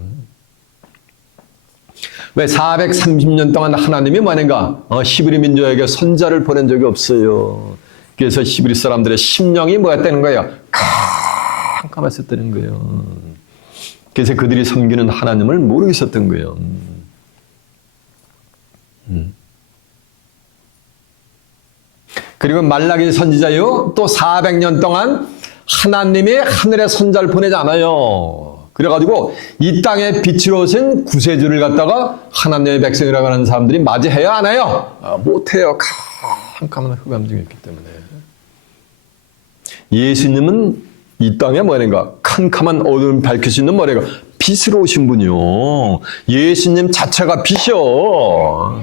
왜 430년 동안 하나님이 뭐는가? 히브리 민족에게 선자를 보낸 적이 없어요. 그래서 히브리 사람들의 심령이 뭐였다는 거예요? 캄캄했었다는 거예요. 그래서 그들이 섬기는 하나님을 모르고 있었던 거예요. 그리고 말라기 선지자요 또 400년 동안 하나님이 하늘에 선자를 보내지 않아요. 그래가지고 이 땅에 빛으로 오신 구세주를 갖다가 하나님의 백성이라고 하는 사람들이 맞이해야 안 해요? 못해요. 캄캄한 흑암 중에 있기 때문에. 예수님은 이 땅에 뭐라는가? 캄캄한 어둠을 밝힐 수 있는 뭐라가? 빛으로 오신 분이요. 예수님 자체가 빛이요.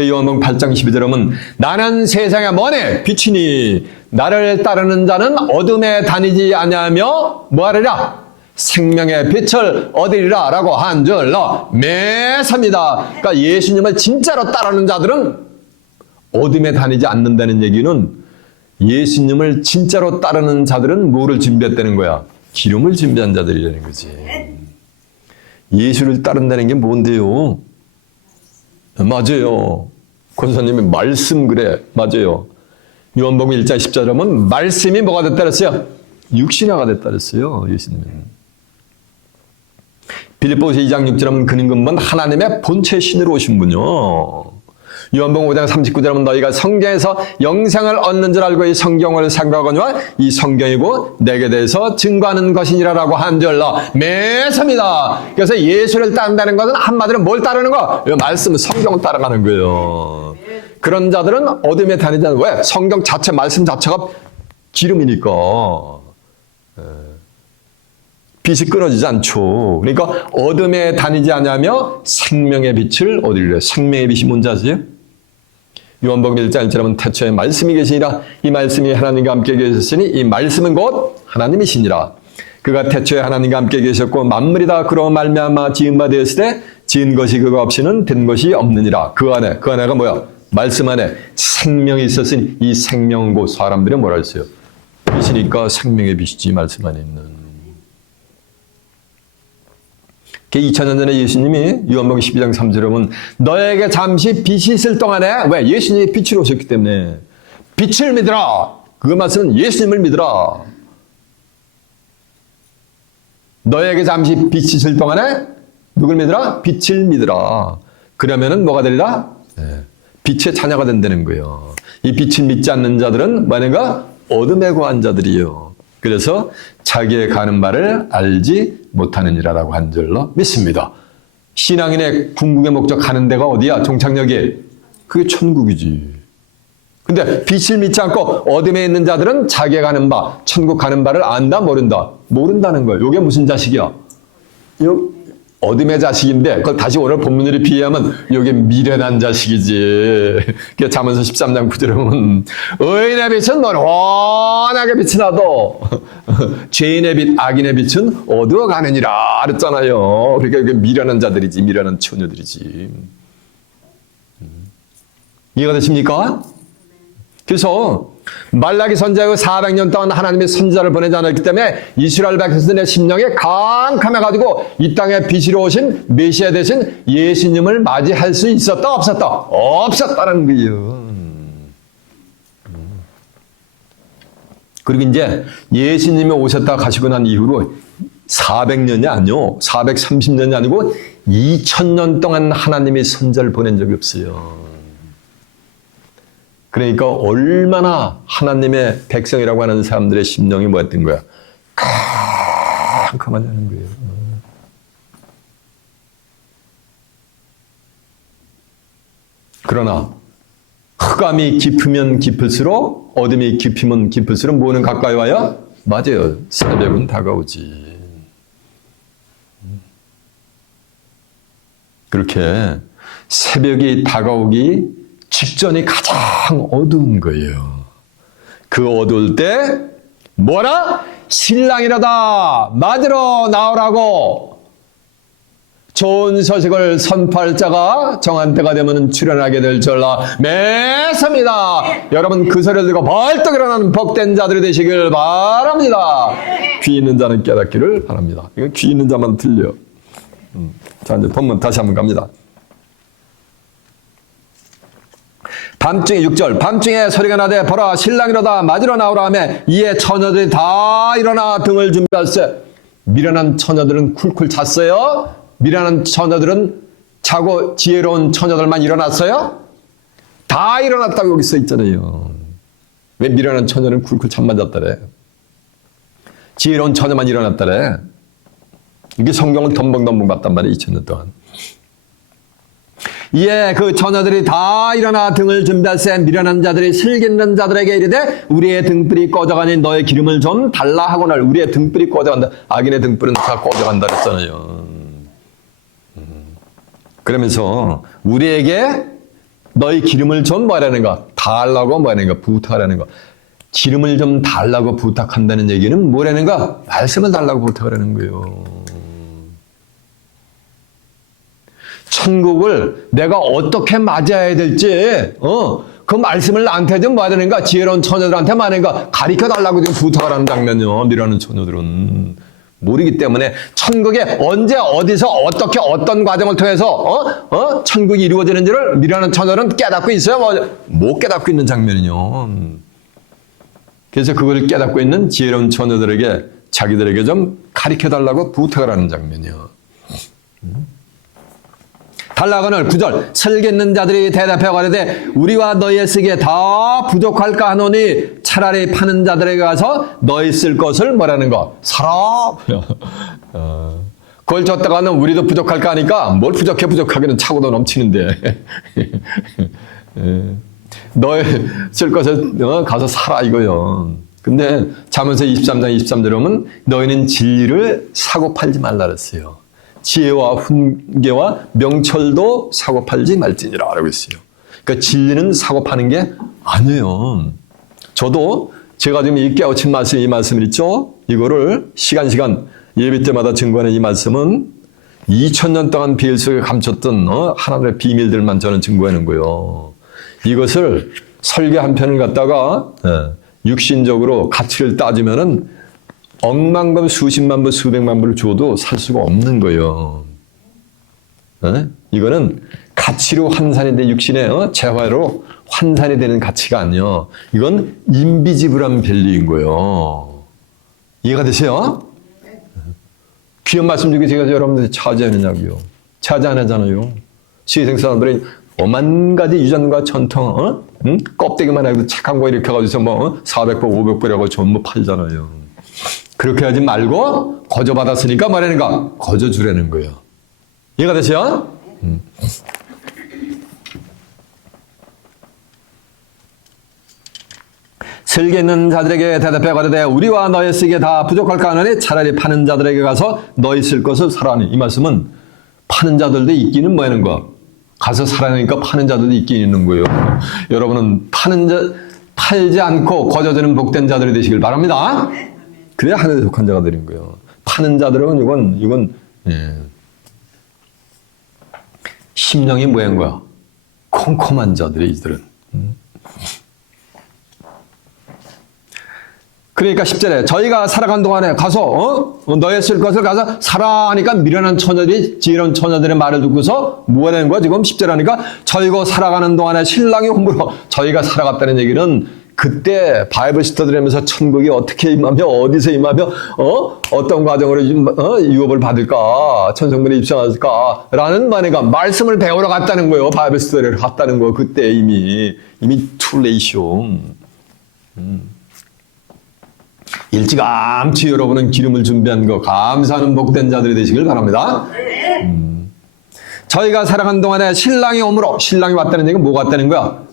요한복음 8장 12절에 보면 나는 세상에 뭐네? 빛이니 나를 따르는 자는 어둠에 다니지 아니하며 뭐하리라? 생명의 빛을 얻으리라 라고 한 줄로 매섭니다. 그러니까 예수님을 진짜로 따르는 자들은 어둠에 다니지 않는다는 얘기는 예수님을 진짜로 따르는 자들은 뭐를 준비했다는 거야? 기름을 준비한 자들이라는 거지. 예수를 따른다는 게 뭔데요? 맞아요. 권사님이 말씀 그래. 맞아요. 요한복음 1장 10절에 보면 말씀이 뭐가 됐다 그랬어요? 육신화가 됐다 그랬어요. 예수님은. 빌립보서 2장 6절에 보면 그는 근본 하나님의 본체 신으로 오신 분이요. 요한복음 5장 39절에 보면 너희가 성경에서 영생을 얻는 줄 알고 이 성경을 생각하거니와 이 성경이고 내게 대해서 증거하는 것이니라라고 한 줄로 매섭니다. 그래서 예수를 따른다는 것은 한마디로 뭘 따르는 거? 말씀, 성경을 따라가는 거예요. 그런 자들은 어둠에 다니지 않아요. 왜? 성경 자체, 말씀 자체가 기름이니까. 빛이 끊어지지 않죠. 그러니까 어둠에 다니지 않으며 생명의 빛을 얻으리라. 생명의 빛이 뭔지 아세요? 요한복음 1장 1절에 보면 태초에 말씀이 계시니라. 이 말씀이 하나님과 함께 계셨으니 이 말씀은 곧 하나님이시니라. 그가 태초에 하나님과 함께 계셨고 만물이 다 그로 말미암아 지은 바 되었을 때 지은 것이 그가 없이는 된 것이 없느니라. 그 안에가 뭐야? 말씀 안에 생명이 있었으니 이 생명은 곧 사람들이 뭐라 했어요? 빛이니까 생명의 빛이지 말씀 안에 있는. 2000년 전에 예수님이 요한복음 12장 3절에 보면 너에게 잠시 빛이 있을 동안에 왜? 예수님이 빛으로 오셨기 때문에 빛을 믿으라. 그 말씀은 예수님을 믿으라. 너에게 잠시 빛이 있을 동안에 누굴 믿으라? 빛을 믿으라. 그러면은 뭐가 되리라? 빛의 자녀가 된다는 거예요. 이 빛을 믿지 않는 자들은 뭐냐가 어둠에 거한 자들이요. 그래서 자기의 가는 바를 알지 못하느니라라고 한 줄로 믿습니다. 신앙인의 궁극의 목적 가는 데가 어디야? 종착역이. 그게 천국이지. 근데 빛을 믿지 않고 어둠에 있는 자들은 자기가 가는 바, 천국 가는 바를 안다, 모른다? 모른다는 거예요. 이게 무슨 자식이야? 어둠의 자식인데 그걸 다시 오늘 본문으로 비유하면 이게 미련한 자식이지. 잠언서 13장 9절에 보면 의인의 빛은 환하게 빛이 나도 죄인의 빛, 악인의 빛은 어두워가느니라 그랬잖아요. 그러니까 이게 미련한 자들이지, 미련한 처녀들이지. 이해가 되십니까? 그래서 말라기 선지자가 400년 동안 하나님의 선지자를 보내지 않았기 때문에 이스라엘 백성들의 심령이 캄캄해가지고 이 땅에 빛으로 오신 메시아 대신 예수님을 맞이할 수 있었다 없었다? 없었다는 거예요. 그리고 이제 예수님이 오셨다 가시고 난 이후로 400년이 아니요 430년이 아니고 2000년 동안 하나님이 선지자를 보낸 적이 없어요. 그러니까 얼마나 하나님의 백성이라고 하는 사람들의 심령이 뭐였던 거야? 캄캄하다는 거예요. 그러나 흑암이 깊으면 깊을수록 어둠이 깊으면 깊을수록 뭐는 가까이 와요? 맞아요. 새벽은 다가오지. 그렇게 새벽이 다가오기 직전이 가장 어두운 거예요. 그 어두울 때 뭐라? 신랑이라다 맞으러 나오라고 좋은 소식을 선포할 자가 정한 때가 되면 출현하게 될 줄라 매섭니다. 여러분 그 소리를 듣고 벌떡 일어나는 복된 자들이 되시길 바랍니다. 귀 있는 자는 깨닫기를 바랍니다. 이건 귀 있는 자만 들려. 자 이제 본문 다시 한번 갑니다. 밤중에 6절 밤중에 소리가 나되 보라 신랑이로다 맞으러 나오라 하며 이에 처녀들이 다 일어나 등을 준비할세. 미련한 처녀들은 쿨쿨 잤어요? 미련한 처녀들은 자고 지혜로운 처녀들만 일어났어요? 다 일어났다고 여기 써 있잖아요. 왜 미련한 처녀는 쿨쿨 잠만 잤다래? 지혜로운 처녀만 일어났다래? 이게 성경을 덤벙덤벙 봤단 말이에요. 2000년 동안. 이에 그 처녀들이 다 일어나 등을 준비할세. 미련한 자들이 슬기는 자들에게 이르되 우리의 등불이 꺼져가니 너의 기름을 좀 달라 하거늘. 우리의 등불이 꺼져간다. 악인의 등불은 다 꺼져간다 그랬잖아요. 그러면서 우리에게 너희 기름을 좀 뭐라는가? 달라고 뭐라는가? 부탁하라는 거. 기름을 좀 달라고 부탁한다는 얘기는 뭐라는가? 말씀을 달라고 부탁하라는 거예요. 천국을 내가 어떻게 맞이해야 될지, 그 말씀을 나한테 좀 뭐야 되는가? 지혜로운 처녀들한테 말하는가? 가르쳐 달라고 지금 부탁을 하는 장면이요. 미련한 처녀들은. 모르기 때문에 천국에 언제 어디서 어떻게 어떤 과정을 통해서 천국이 이루어지는지를 미련한 처녀들은 깨닫고 있어요. 못 깨닫고 있는 장면이요. 그래서 그걸 깨닫고 있는 지혜로운 처녀들에게 자기들에게 좀 가르쳐 달라고 부탁을 하는 장면이요. 달라거늘 9절 설계 있는 자들이 대답하여 가로되 우리와 너희의 쓰기에 다 부족할까 하노니 차라리 파는 자들에게 가서 너희 쓸 것을 뭐라는 거 사라. 그걸 줬다가는 우리도 부족할까 하니까 뭘 부족하기는 차고도 넘치는데 너희 쓸 것을 가서 사라 이거요. 근데 잠언서 23장 23절에 보면 너희는 진리를 사고 팔지 말라 그랬어요. 지혜와 훈계와 명철도 사고 팔지 말지니라 라고 했어요. 그러니까 진리는 사고 파는 게 아니에요. 저도 제가 지금 이 깨우친 말씀, 이 말씀을 있죠. 이거를 시간 예배 때마다 증거하는 이 말씀은 2000년 동안 비밀 속에 감췄던 하나님의 비밀들만 저는 증거하는 거예요. 이것을 설교 한 편을 갖다가 육신적으로 가치를 따지면은 억만금 수십만 불 수백만 불을 줘도 살 수가 없는 거예요. 이거는 가치로 환산이 돼 육신의 재화로 환산이 되는 가치가 아니요. 이건 인비지블한 밸류인 거예요. 이해가 되세요? 귀한 말씀 중에 제가 여러분들이 차지하느냐고요. 차지 안 하잖아요. 시생 사람들이 오만 가지 유전과 전통, 껍데기만 해도 착한 거 이렇게 해가지고서 400불, 500불이라고 전부 팔잖아요. 그렇게 하지 말고 거저 받았으니까 뭐라는가? 거저 주라는 거예요. 이해가 되세요? 설계 있는 자들에게 대답해 가로되 우리와 너의 쓰기에 다 부족할까 하노니 차라리 파는 자들에게 가서 너희 쓸 것을 사라니. 이 말씀은 파는 자들도 있기는 뭐하는 거? 가서 사라니까 파는 자들도 있긴 있는 거예요. 여러분은 팔지 않고 거저 주는 복된 자들이 되시길 바랍니다. 그래야 하늘에 속한 자가 되는 거예요. 파는 자들은 이건 심령이 뭐인 거야? 컴컴한 자들이 이들은. 그러니까 10절에 저희가 살아간 동안에 가서 너의 쓸 것을 가서 사라 하니까 미련한 처녀들이 지혜로운 처녀들의 말을 듣고서 뭐 하는 거야? 지금 10절 하니까 저희가 살아가는 동안에 신랑이 홈으로 저희가 살아갔다는 얘기는 그때 바이블 스터디를 하면서 천국이 어떻게 임하며 어디서 임하며 어떤 과정으로 유업을 받을까 천성문에 입성할까 라는 말이가 말씀을 배우러 갔다는 거예요. 바이블 스터디를 갔다는 거 그때 이미 투레이쇼. 일찌감치 여러분은 기름을 준비한 거 감사하는 복된 자들이 되시길 바랍니다. 저희가 살아간 동안에 신랑이 오므로 신랑이 왔다는 얘기는 뭐가 왔다는 거야?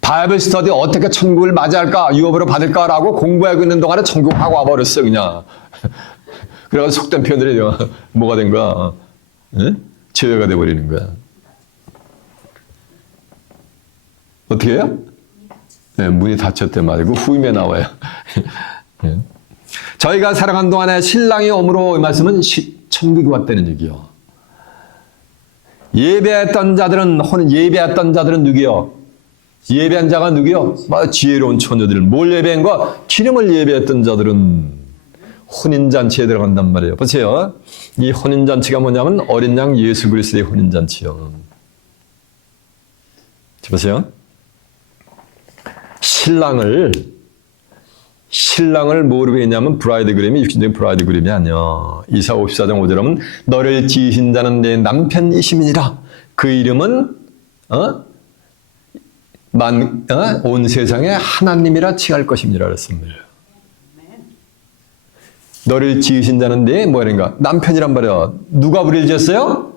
바이블 스터디 어떻게 천국을 맞이할까 유업으로 받을까라고 공부하고 있는 동안에 천국하고 와버렸어 그냥. 그래서 속된 표현들이 뭐가 된 거야? 죄가 돼버리는 거야. 어떻게 해요? 네, 문이 닫혔대 말이고 후임에 나와요. 네. 저희가 살아간 동안에 신랑이 오므로 이 말씀은 천국이 왔다는 얘기요. 예배했던 자들은 누구요? 예배한 자가 누구요? 지혜로운 처녀들. 뭘 예배한 거? 기름을 예배했던 자들은 혼인잔치에 들어간단 말이에요. 보세요. 이 혼인잔치가 뭐냐면 어린 양 예수 그리스도의 혼인잔치요. 보세요. 신랑을 뭐로 했냐면 브라이드 그림이 육신적인 브라이드 그림이 아니야. 이사 54장 5절 하면 너를 지으신 자는 내 남편이심이니라. 그 이름은 온 세상에 하나님이라 칭할 것입니다. 그랬습니다. 너를 지으신 자는 내 뭐라는가? 남편이란 말이야. 누가 우리를 지었어요?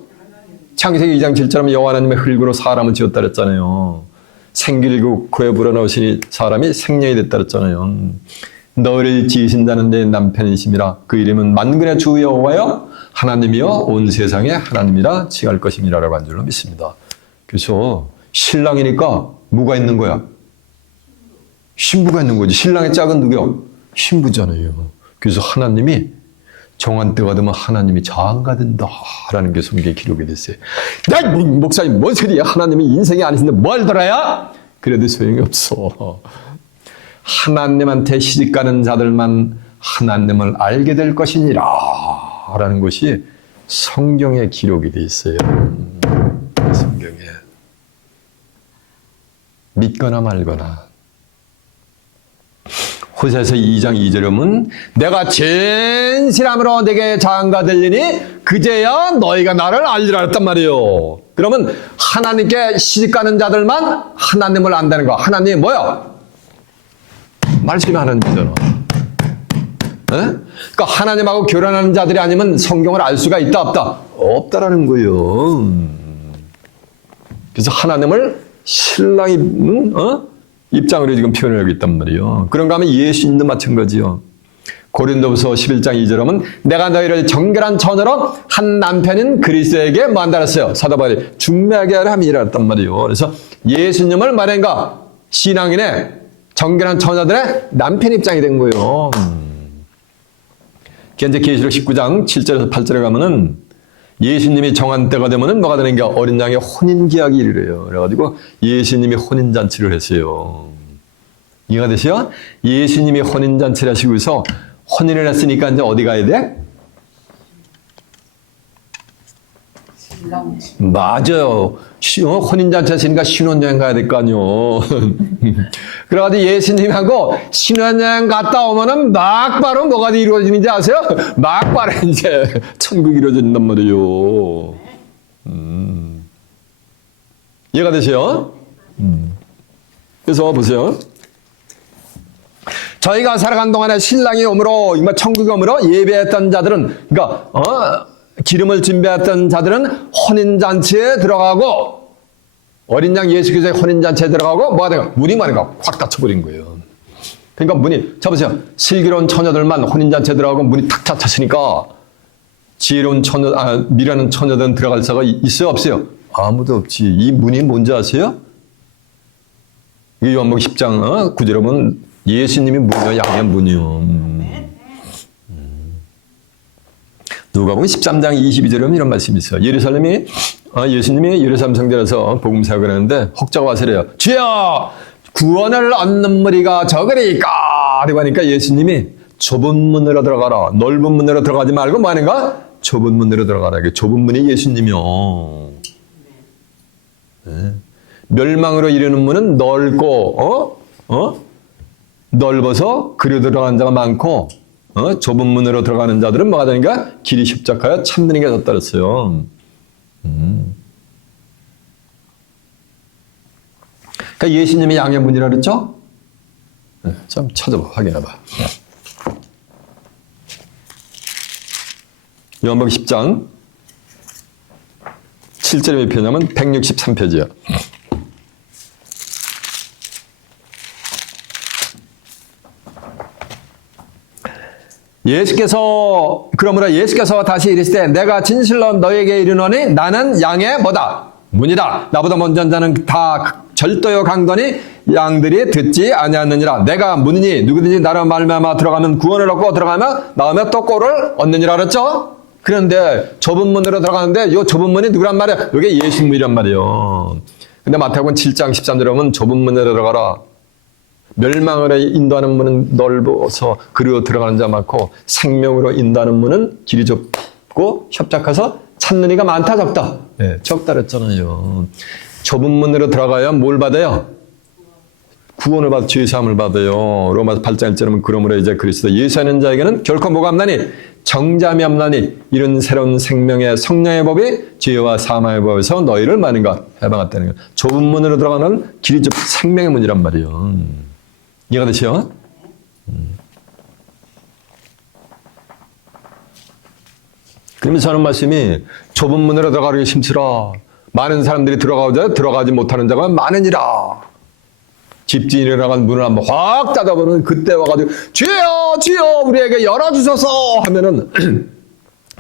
창세기 2장 7절 하면 여호와 하나님의 흙으로 사람을 지었다 그랬잖아요. 생기를 구해 불어넣으시니 사람이 생명이 됐다 그랬잖아요. 너를 지으신 자는 내 남편이심이라. 그 이름은 만군의 주 여호와여 하나님이여 온 세상에 하나님이라 칭할 것임이라 라고 한 줄로 믿습니다. 그래서 신랑이니까 뭐가 있는 거야? 신부가 있는 거지. 신랑의 짝은 누구요? 신부잖아요. 그래서 하나님이 정한 때가 되면 하나님이 장가 된다라는 게 성경에 기록이 됐어요. 야, 목사님 뭔 소리야? 하나님이 인생이 아니신데 뭘 들어야? 그래도 소용이 없어. 하나님한테 시집가는 자들만 하나님을 알게 될 것이니라 라는 것이 성경에 기록이 돼 있어요. 성경에. 믿거나 말거나. 호세아서 2장 2절에 보면 내가 진실함으로 내게 장가들리니 그제야 너희가 나를 알리라 했단 말이에요. 그러면 하나님께 시집가는 자들만 하나님을 안다는 거. 하나님이 뭐야? 말씀이 하나님이잖아. 그러니까 하나님하고 결혼하는 자들이 아니면 성경을 알 수가 있다 없다? 없다라는 거예요. 그래서 하나님을 신랑이 입장으로 지금 표현을 하고 있단 말이에요. 그런가 하면 예수님도 마찬가지요. 고린도후서 11장 2절 하면 내가 너희를 정결한 처녀로 한 남편인 그리스도에게 만들었어요. 사도 바울이 중매하게 하려 함이라 했단 말이에요. 그래서 예수님을 말한가 신앙인의 정결한 처녀들의 남편 입장이 된 거예요. 이제 계시록 19장 7절에서 8절에 가면은 예수님이 정한 때가 되면은 뭐가 되는 게 어린 양의 혼인 계약이 이르래요. 그래가지고 예수님이 혼인 잔치를 했어요. 이해가 되세요? 예수님이 혼인 잔치를 하시고서 혼인을 했으니까 이제 어디 가야 돼? 맞아요. 혼인잔치 했으니까 신혼여행 가야 될 거 아니요. 그래가지고 예수님하고 신혼여행 갔다 오면은 막바로 뭐가 이루어지는지 아세요? 막바로 이제 천국이 이루어진단 말이에요. 이해가 되세요? 그래서 보세요. 저희가 살아간 동안에 신랑이 오므로, 천국이 오므로 예배했던 자들은, 그러니까, 기름을 준비했던 자들은 혼인잔치에 들어가고, 어린 양 예수 그리스도의 혼인잔치에 들어가고, 뭐가 돼요? 문이 뭐가 확 닫혀버린 거예요. 그러니까 문이, 잡으세요. 슬기로운 처녀들만 혼인잔치에 들어가고 문이 탁 닫혔으니까, 지혜로운 미련한 처녀들은 들어갈 수가 있어요? 없어요? 아무도 없지. 이 문이 뭔지 아세요? 이 요한복음 10장 9절에 보면 예수님이 문이요, 양의 문이요. 누가복음 13장 22절에 보면 이런 말씀이 있어요. 예수님이 예루살렘 성전에서 복음 사역을 하는데 혹자가 와서 이래요. 주여 구원을 얻는 무리가 적으리까. 라고 하니까 예수님이 좁은 문으로 들어가라. 넓은 문으로 들어가지 말고 뭐 하는가? 좁은 문으로 들어가라. 좁은 문이 예수님이요. 네. 멸망으로 이르는 문은 넓고 넓어서 그려 들어가는 자가 많고 좁은 문으로 들어가는 자들은 뭐가 되는가? 길이 협착하여 참는 이가 졌다 그랬어요. 그러니까 예수님이 양의 문이라 그랬죠? 네, 좀 찾아봐, 확인해봐. 요한복음 10장 7절에 몇 표냐면 163표지야. 그러므로 예수께서 다시 이르시되 내가 진실로 너에게 이르노니 나는 양의 뭐다? 문이다. 나보다 먼저 한 자는 다 절도요 강도니 양들이 듣지 아니하느니라. 내가 문이니 누구든지 나로 말미암아 들어가면 구원을 얻고 들어가면 나오면 또 꼴을 얻느니라 그랬죠? 그런데 좁은 문으로 들어가는데 이 좁은 문이 누구란 말이야? 이게 예수님이란 말이에요. 근데 마태복음 7장 13절에 보면 좁은 문으로 들어가라. 멸망으로 인도하는 문은 넓어서 그리로 들어가는 자 많고 생명으로 인도하는 문은 길이 좁고 협착해서 찾는 이가 많다 적다. 네, 적다 그랬잖아요. 좁은 문으로 들어가야 뭘 받아요? 구원을 받아 죄사함을 받아요. 로마서 8장 1절은 그러므로 이제 그리스도 예수하는 자에게는 결코 뭐가 없나니 정잠이 없나니 이런 새로운 생명의 성령의 법이 죄와 사망의 법에서 너희를 많은가 해방했다는 거예요. 좁은 문으로 들어가는 길이 좁 생명의 문이란 말이에요. 이해가 되시죠? 그러면서 하는 말씀이 좁은 문으로 들어가기 힘쓰라. 많은 사람들이 들어가지 못하는 자가 많으니라. 집주인이 나간 문을 한번 확 닫아보는 그때 와가지고 주여 주여 우리에게 열어주소서 하면은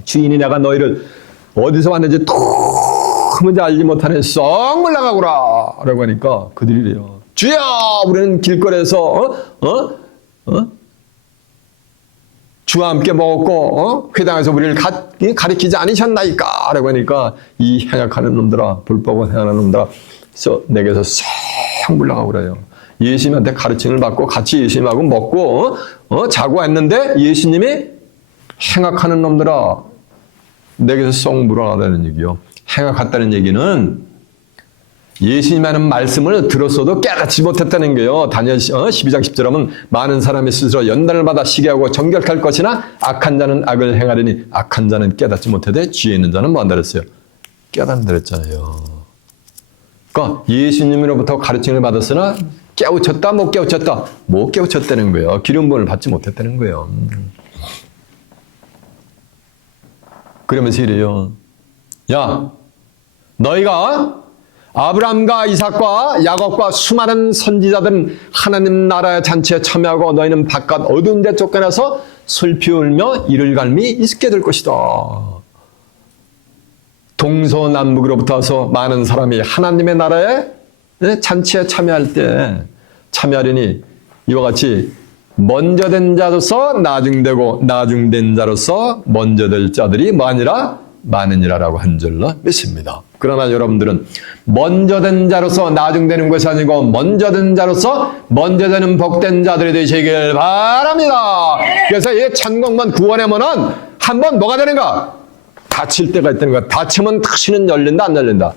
주인이 내가 너희를 어디서 왔는지 도무지 알지 못하는 썩 물러가거라 라고 하니까 그들이래요. 주여 우리는 길거리에서 주와 함께 먹었고 회당에서 우리를 가리키지 않으셨나이까 라고 하니까 이 행악하는 놈들아 불법을 행하는 놈들아 그래서 내게서 썩 물러가고 그래요. 예수님한테 가르침을 받고 같이 예수님하고 먹고 자고 했는데 예수님이 행악하는 놈들아 내게서 썩 물러나다는 얘기요. 행악했다는 얘기는 예수님 하는 말씀을 들었어도 깨닫지 못했다는 거예요. 다니엘 12장 10절 하면 많은 사람이 스스로 연단을 받아 시기하고 정결할 것이나 악한 자는 악을 행하려니 악한 자는 깨닫지 못하되 지혜 있는 자는 뭐 한다 그랬어요? 깨닫는다 그랬잖아요. 그러니까 예수님으로부터 가르침을 받았으나 깨우쳤다 못 깨우쳤다 못 깨우쳤다는 거예요. 기름 부음을 받지 못했다는 거예요. 그러면서 이래요. 야, 너희가 아브라함과 이삭과 야곱과 수많은 선지자들은 하나님 나라의 잔치에 참여하고 너희는 바깥 어두운 데 쫓겨나서 슬피 울며 이를 갈미 있게 될 것이다. 동서남북으로부터 와서 많은 사람이 하나님의 나라의 잔치에 참여할 때 참여하려니 이와 같이 먼저 된 자로서 나중되고 나중된 자로서 먼저 될 자들이 뭐하니라? 많으니라라고 한 줄로 믿습니다. 그러나 여러분들은 먼저 된 자로서 나중되는 것이 아니고 먼저 된 자로서 먼저 되는 복된 자들이 되시길 바랍니다. 그래서 이 천국문 구원의 문은 한번 뭐가 되는가? 닫힐 때가 있다는 거야. 닫히면 다시는 열린다 안 열린다?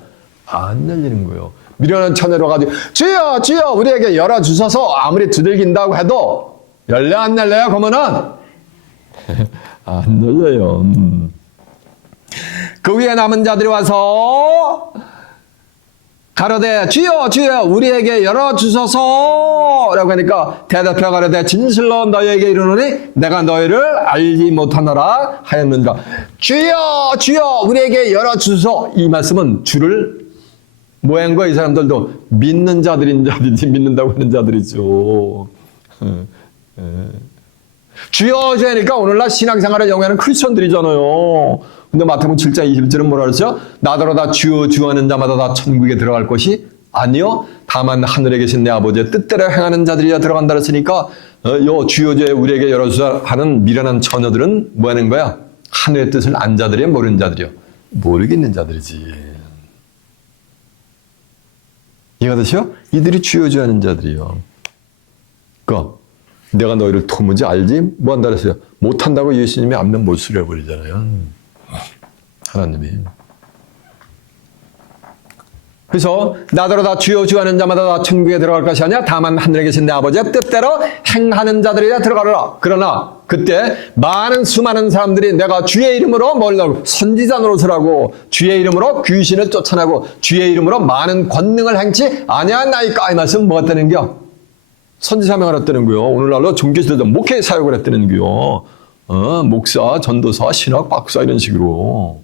안 열리는 거예요. 미련한 처녀로 가지고 주여 주여 우리에게 열어주셔서 아무리 두들긴다고 해도 열려 안 열려요? 그러면은 안 열려요. 그 위에 남은 자들이 와서 가로되 주여 주여 우리에게 열어주소서 라고 하니까 대답하여 가로되 진실로 너희에게 이르노니 내가 너희를 알지 못하노라 하였느니라. 주여 주여 우리에게 열어주소서. 이 말씀은 주를 뭐한 거야? 이 사람들도 믿는 자들인 자들이지 믿는다고 하는 자들이죠. 주여 주여니까 오늘날 신앙생활을 영위하는 크리스천들이잖아요. 근데 마태복음 7장 21절은 뭐라 그랬어요? 나더러 다 주여 주여 하는 자마다 다 천국에 들어갈 것이 아니요 다만 하늘에 계신 내 아버지의 뜻대로 행하는 자들이야 들어간다 그랬으니까 요 주여 주여 우리에게 열어주사 하는 미련한 처녀들은 뭐 하는 거야? 하늘의 뜻을 안 자들이야 모르는 자들이요? 모르겠는 자들이지. 이해가 되시죠? 이들이 주여 주여 하는 자들이요. 그러니까 내가 너희를 도무지 알지 뭐 한다 그랬어요? 못한다고 예수님이 안면 못수려 버리잖아요. 하나님이. 그래서 나더러 다 주여 주여 하는 자마다 다 천국에 들어갈 것이 아니야 다만 하늘에 계신 내 아버지의 뜻대로 행하는 자들이야 들어가라. 그러나 그때 수많은 사람들이 내가 주의 이름으로 뭘라고 선지자 노릇을하고 주의 이름으로 귀신을 쫓아내고 주의 이름으로 많은 권능을 행치 아니하나이까 이 말씀 뭐가 되는겨? 선지사명을 했다는 거요. 오늘날로 종교시대도 목회 사역을 했다는 거요. 목사, 전도사, 신학, 박사 이런 식으로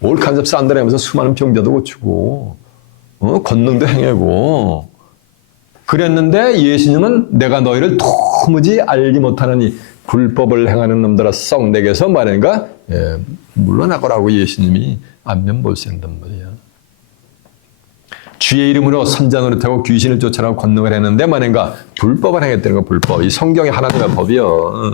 올 간섭 산다라 하면서 수많은 병자도 고치고 권능도 행하고 그랬는데 예수님은 내가 너희를 도무지 알지 못하느니 불법을 행하는 놈들아 썩 내게서 말하는가? 물러나거라고 예수님이 안면 볼센단 말이야. 주의 이름으로 선자 노릇하고 귀신을 쫓아내고 권능을 했는데 말인가? 불법을 행했다는 거 불법. 이 성경이 하나님의 법이요.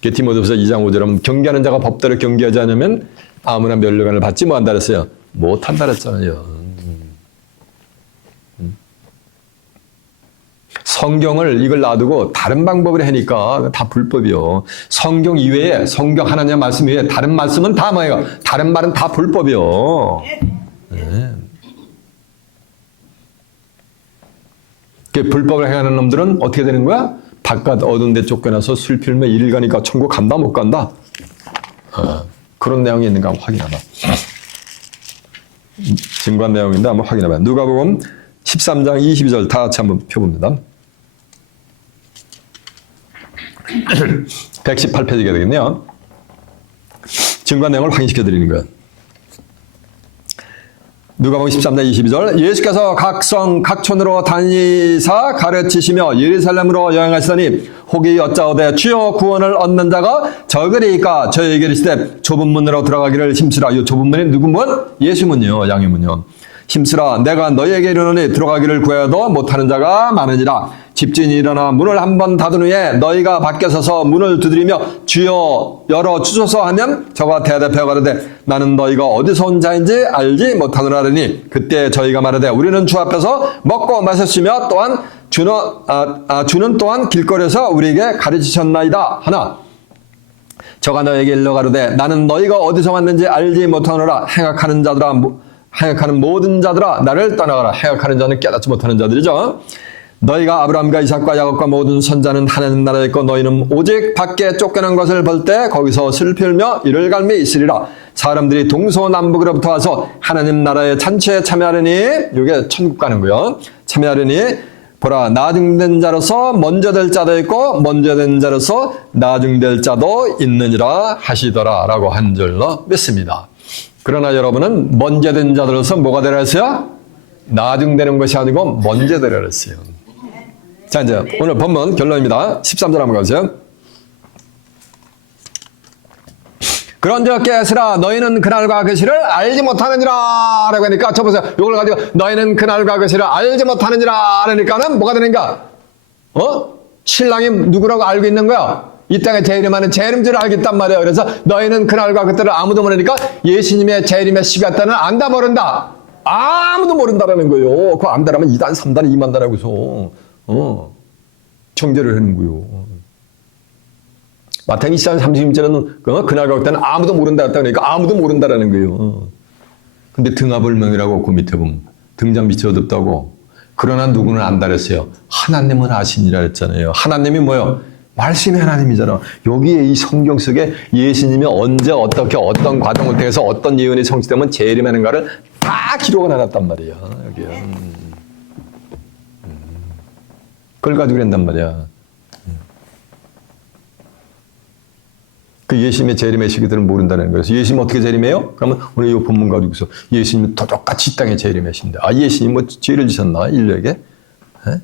디모데후서 2장 5절 하면 경계하는 자가 법대로 경계하지 않으면 아무나 면류관을 받지 못한다 그랬어요. 못한다 그랬잖아요. 성경을 이걸 놔두고 다른 방법을 하니까 다 불법이요. 성경 이외에 성경 하나님의 말씀 이외에 다른 말씀은 다 뭐예요? 다른 말은 다 불법이요. 네. 불법을 행하는 놈들은 어떻게 되는 거야? 바깥 어두운 데 쫓겨나서 술 피우며 이를 가니까 천국 간다 못 간다? 그런 내용이 있는가 한번 확인하봐. 증거한 내용인데 한번 확인해봐. 누가복음 13장 22절 다 같이 한번 펴봅니다. 118페이지가 되겠네요. 증거한 내용을 확인시켜 드리는 거예요. 누가복음 13장 22절 예수께서 각 성 각촌으로 다니사 가르치시며 예루살렘으로 여행하시더니 혹이 여짜오되 주여 구원을 얻는 자가 적으리이까 저에게 이르시되 좁은 문으로 들어가기를 힘쓰라. 이 좁은 문이 누구 문? 예수 문이요. 양의 문이요. 힘쓰라. 내가 너희에게 이르노니 들어가기를 구해도 못하는 자가 많으니라. 집주인이 일어나 문을 한번 닫은 후에 너희가 밖에 서서 문을 두드리며 주여 열어주소서 하면 저가 대답하여 가로되 나는 너희가 어디서 온 자인지 알지 못하노라 하더니 그때 저희가 말하되 우리는 주 앞에서 먹고 마셨으며 또한 주는 또한 길거리에서 우리에게 가르치셨나이다 하나 저가 너에게 일러 가로되 나는 너희가 어디서 왔는지 알지 못하노라. 행악하는 자들아 행악하는 모든 자들아 나를 떠나가라. 행악하는 자는 깨닫지 못하는 자들이죠. 너희가 아브라함과 이삭과 야곱과 모든 선자는 하나님 나라에 있고 너희는 오직 밖에 쫓겨난 것을 볼 때 거기서 슬피며 이를 갈미 있으리라. 사람들이 동서남북으로부터 와서 하나님 나라의 잔치에 참여하려니, 이게 천국 가는 거요. 참여하려니 보라 나중된 자로서 먼저 될 자도 있고 먼저 된 자로서 나중될 자도 있느니라 하시더라 라고 한 줄로 믿습니다. 그러나 여러분은 먼저 된 자들로서 뭐가 되라 했어요? 나중되는 것이 아니고 먼저 되라 했어요. 자, 이제 오늘 본문 결론입니다. 13절 한번 가보세요. 그런즉 깨으라 너희는 그날과 그 시를 알지 못하느니라 라고 하니까 저 보세요. 이걸 가지고 너희는 그날과 그 시를 알지 못하느니라 그러니까는 뭐가 되는가? 신랑이 누구라고 알고 있는 거야? 이 땅에 재림하는 재림주를 알겠단 말이에요. 그래서 너희는 그날과 그때를 아무도 모르니까 예수님의 재림의 시간대는 안다 모른다. 아무도 모른다라는 거예요. 그거 안다라면 2단, 3단, 2만다라고서 정죄를 하는 거예요. 마태복음 24장 36절은 그날과 그때는 아무도 모른다 했다 그러니까 아무도 모른다라는 거예요. 근데 등하불명이라고 그 밑에 보면 등잔 밑이 어둡다고. 그러나 누구는 안다 그랬어요. 하나님은 아시니라 했잖아요. 하나님이 뭐예요? 말씀이 하나님이잖아. 여기에 이 성경 속에 예수님이 언제 어떻게 어떤 과정을 통해서 어떤 예언이 성취되면 재림하는가를 다 기록을 해놨단 말이야. 여기에. 그걸 가지고 그랬단 말이야. 그 예수님의 재림의 시기들은 모른다는 거예요. 그래서 예수님 어떻게 재림해요? 그러면 오늘 이 본문 가지고서 예수님은 똑같이 이 땅에 재림하신다. 아, 예수님 뭐 죄를 지셨나? 인류에게? 에?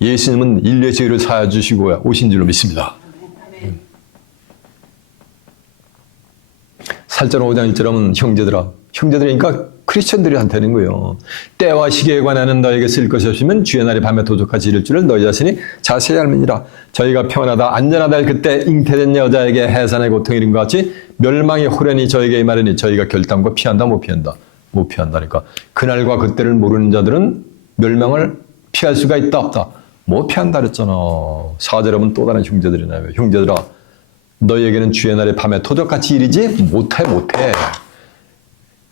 예수님은 인류의 죄를 사하여 주시고 오신 줄로 믿습니다. 8장 5장 1절 하면 형제들아. 형제들이니까 크리스천들한테는 거예요. 때와 시기에 관하여는 너에게 쓸 것이 없으면 주의 날이 밤에 도적같이 이를 줄을 너희 자신이 자세히 알미니라. 저희가 평안하다 안전하다 할 그때 잉태된 여자에게 해산의 고통이 이른 것 같이 멸망이 호련히 저에게 임하려니 저희가 결단과 피한다 못 피한다. 못 피한다니까. 그날과 그때를 모르는 자들은 멸망을 피할 수가 있다 없다. 못 피한다 그랬잖아. 4절에 보면 또 다른 형제들이 나와요. 형제들아 너희에게는 주의 날이 밤에 도적같이 이르지 못해.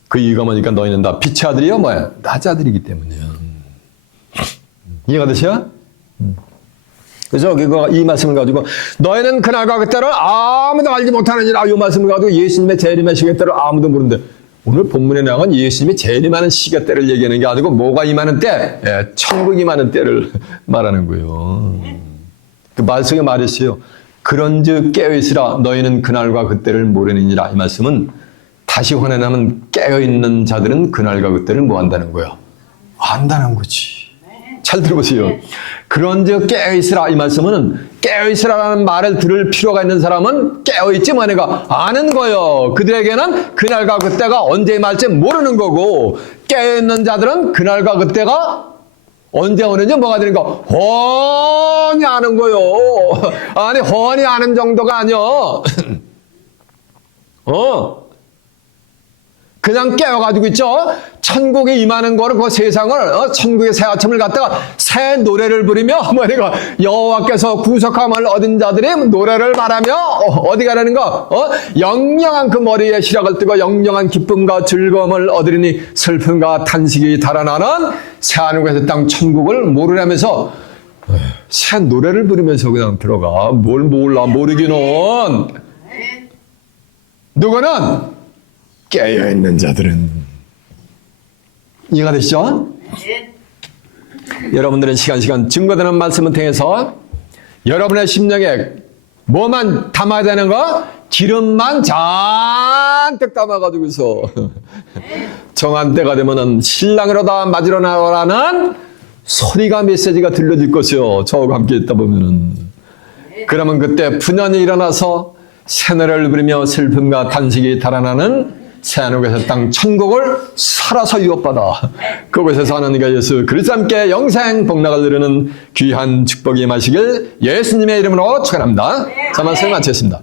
그 이유가 뭐니까 너희는 다 빛의 아들이요 뭐야? 낮의 아들이기 때문이야. 이해가 되셔? 그래서 이 말씀을 가지고 너희는 그날과 그때를 아무도 알지 못하느니라 이 말씀을 가지고 예수님의 재림의 시간대를 아무도 모르는데 오늘 본문에 나온 예수님이 재림하는 시간대를 얘기하는 게 아니고 뭐가 임하는 때? 예, 천국 임하는 때를 말하는 거예요. 그 말씀에 말했어요. 그런즉 깨어있으라 너희는 그날과 그때를 모르느니라. 이 말씀은 다시 환원하면 깨어있는 자들은 그날과 그때를 뭐 한다는 거예요? 안다는 거지. 잘 들어보세요. 그런즉 깨어있으라 이 말씀은 깨어있으라라는 말을 들을 필요가 있는 사람은 깨어있지 뭐니까 아는 거예요. 그들에게는 그날과 그때가 언제 임할지 모르는 거고 깨어있는 자들은 그날과 그때가 언제 오는지 뭐가 되는 거 훤히 아는 거요. 아니 훤히 아는 정도가 아니요. 그냥 깨어가지고 있죠. 천국에 임하는 거를 그 세상을 천국의 새 아침을 갖다가 새 노래를 부리며 뭐니까 여호와께서 구속함을 얻은 자들이 노래를 말하며 어디 가라는 거? 영영한 그 머리에 시락을 뜨고 영영한 기쁨과 즐거움을 얻으리니 슬픔과 탄식이 달아나는 새 하늘과 땅 천국을 모르라면서 새 노래를 부르면서 그냥 들어가. 뭘 몰라 모르기는. 누구는? 깨어있는 자들은. 이해가 되시죠? 네. 여러분들은 시간 증거되는 말씀을 통해서 여러분의 심령에 뭐만 담아야 되는 거? 기름만 잔뜩 담아가지고서 정한 때가 되면은 신랑으로 다 맞으러 나오라는 소리가 메시지가 들려질 것이요. 저와 함께 있다 보면은. 그러면 그때 분연이 일어나서 새노래를 부르며 슬픔과 탄식이 달아나는 새하늘에서 땅 천국을 살아서 유업받아 그곳에서 하나님과 예수 그리스도 함께 영생 복락을 누리는 귀한 축복이 임하시길 예수님의 이름으로 축원합니다. 자, 말씀 마치겠습니다.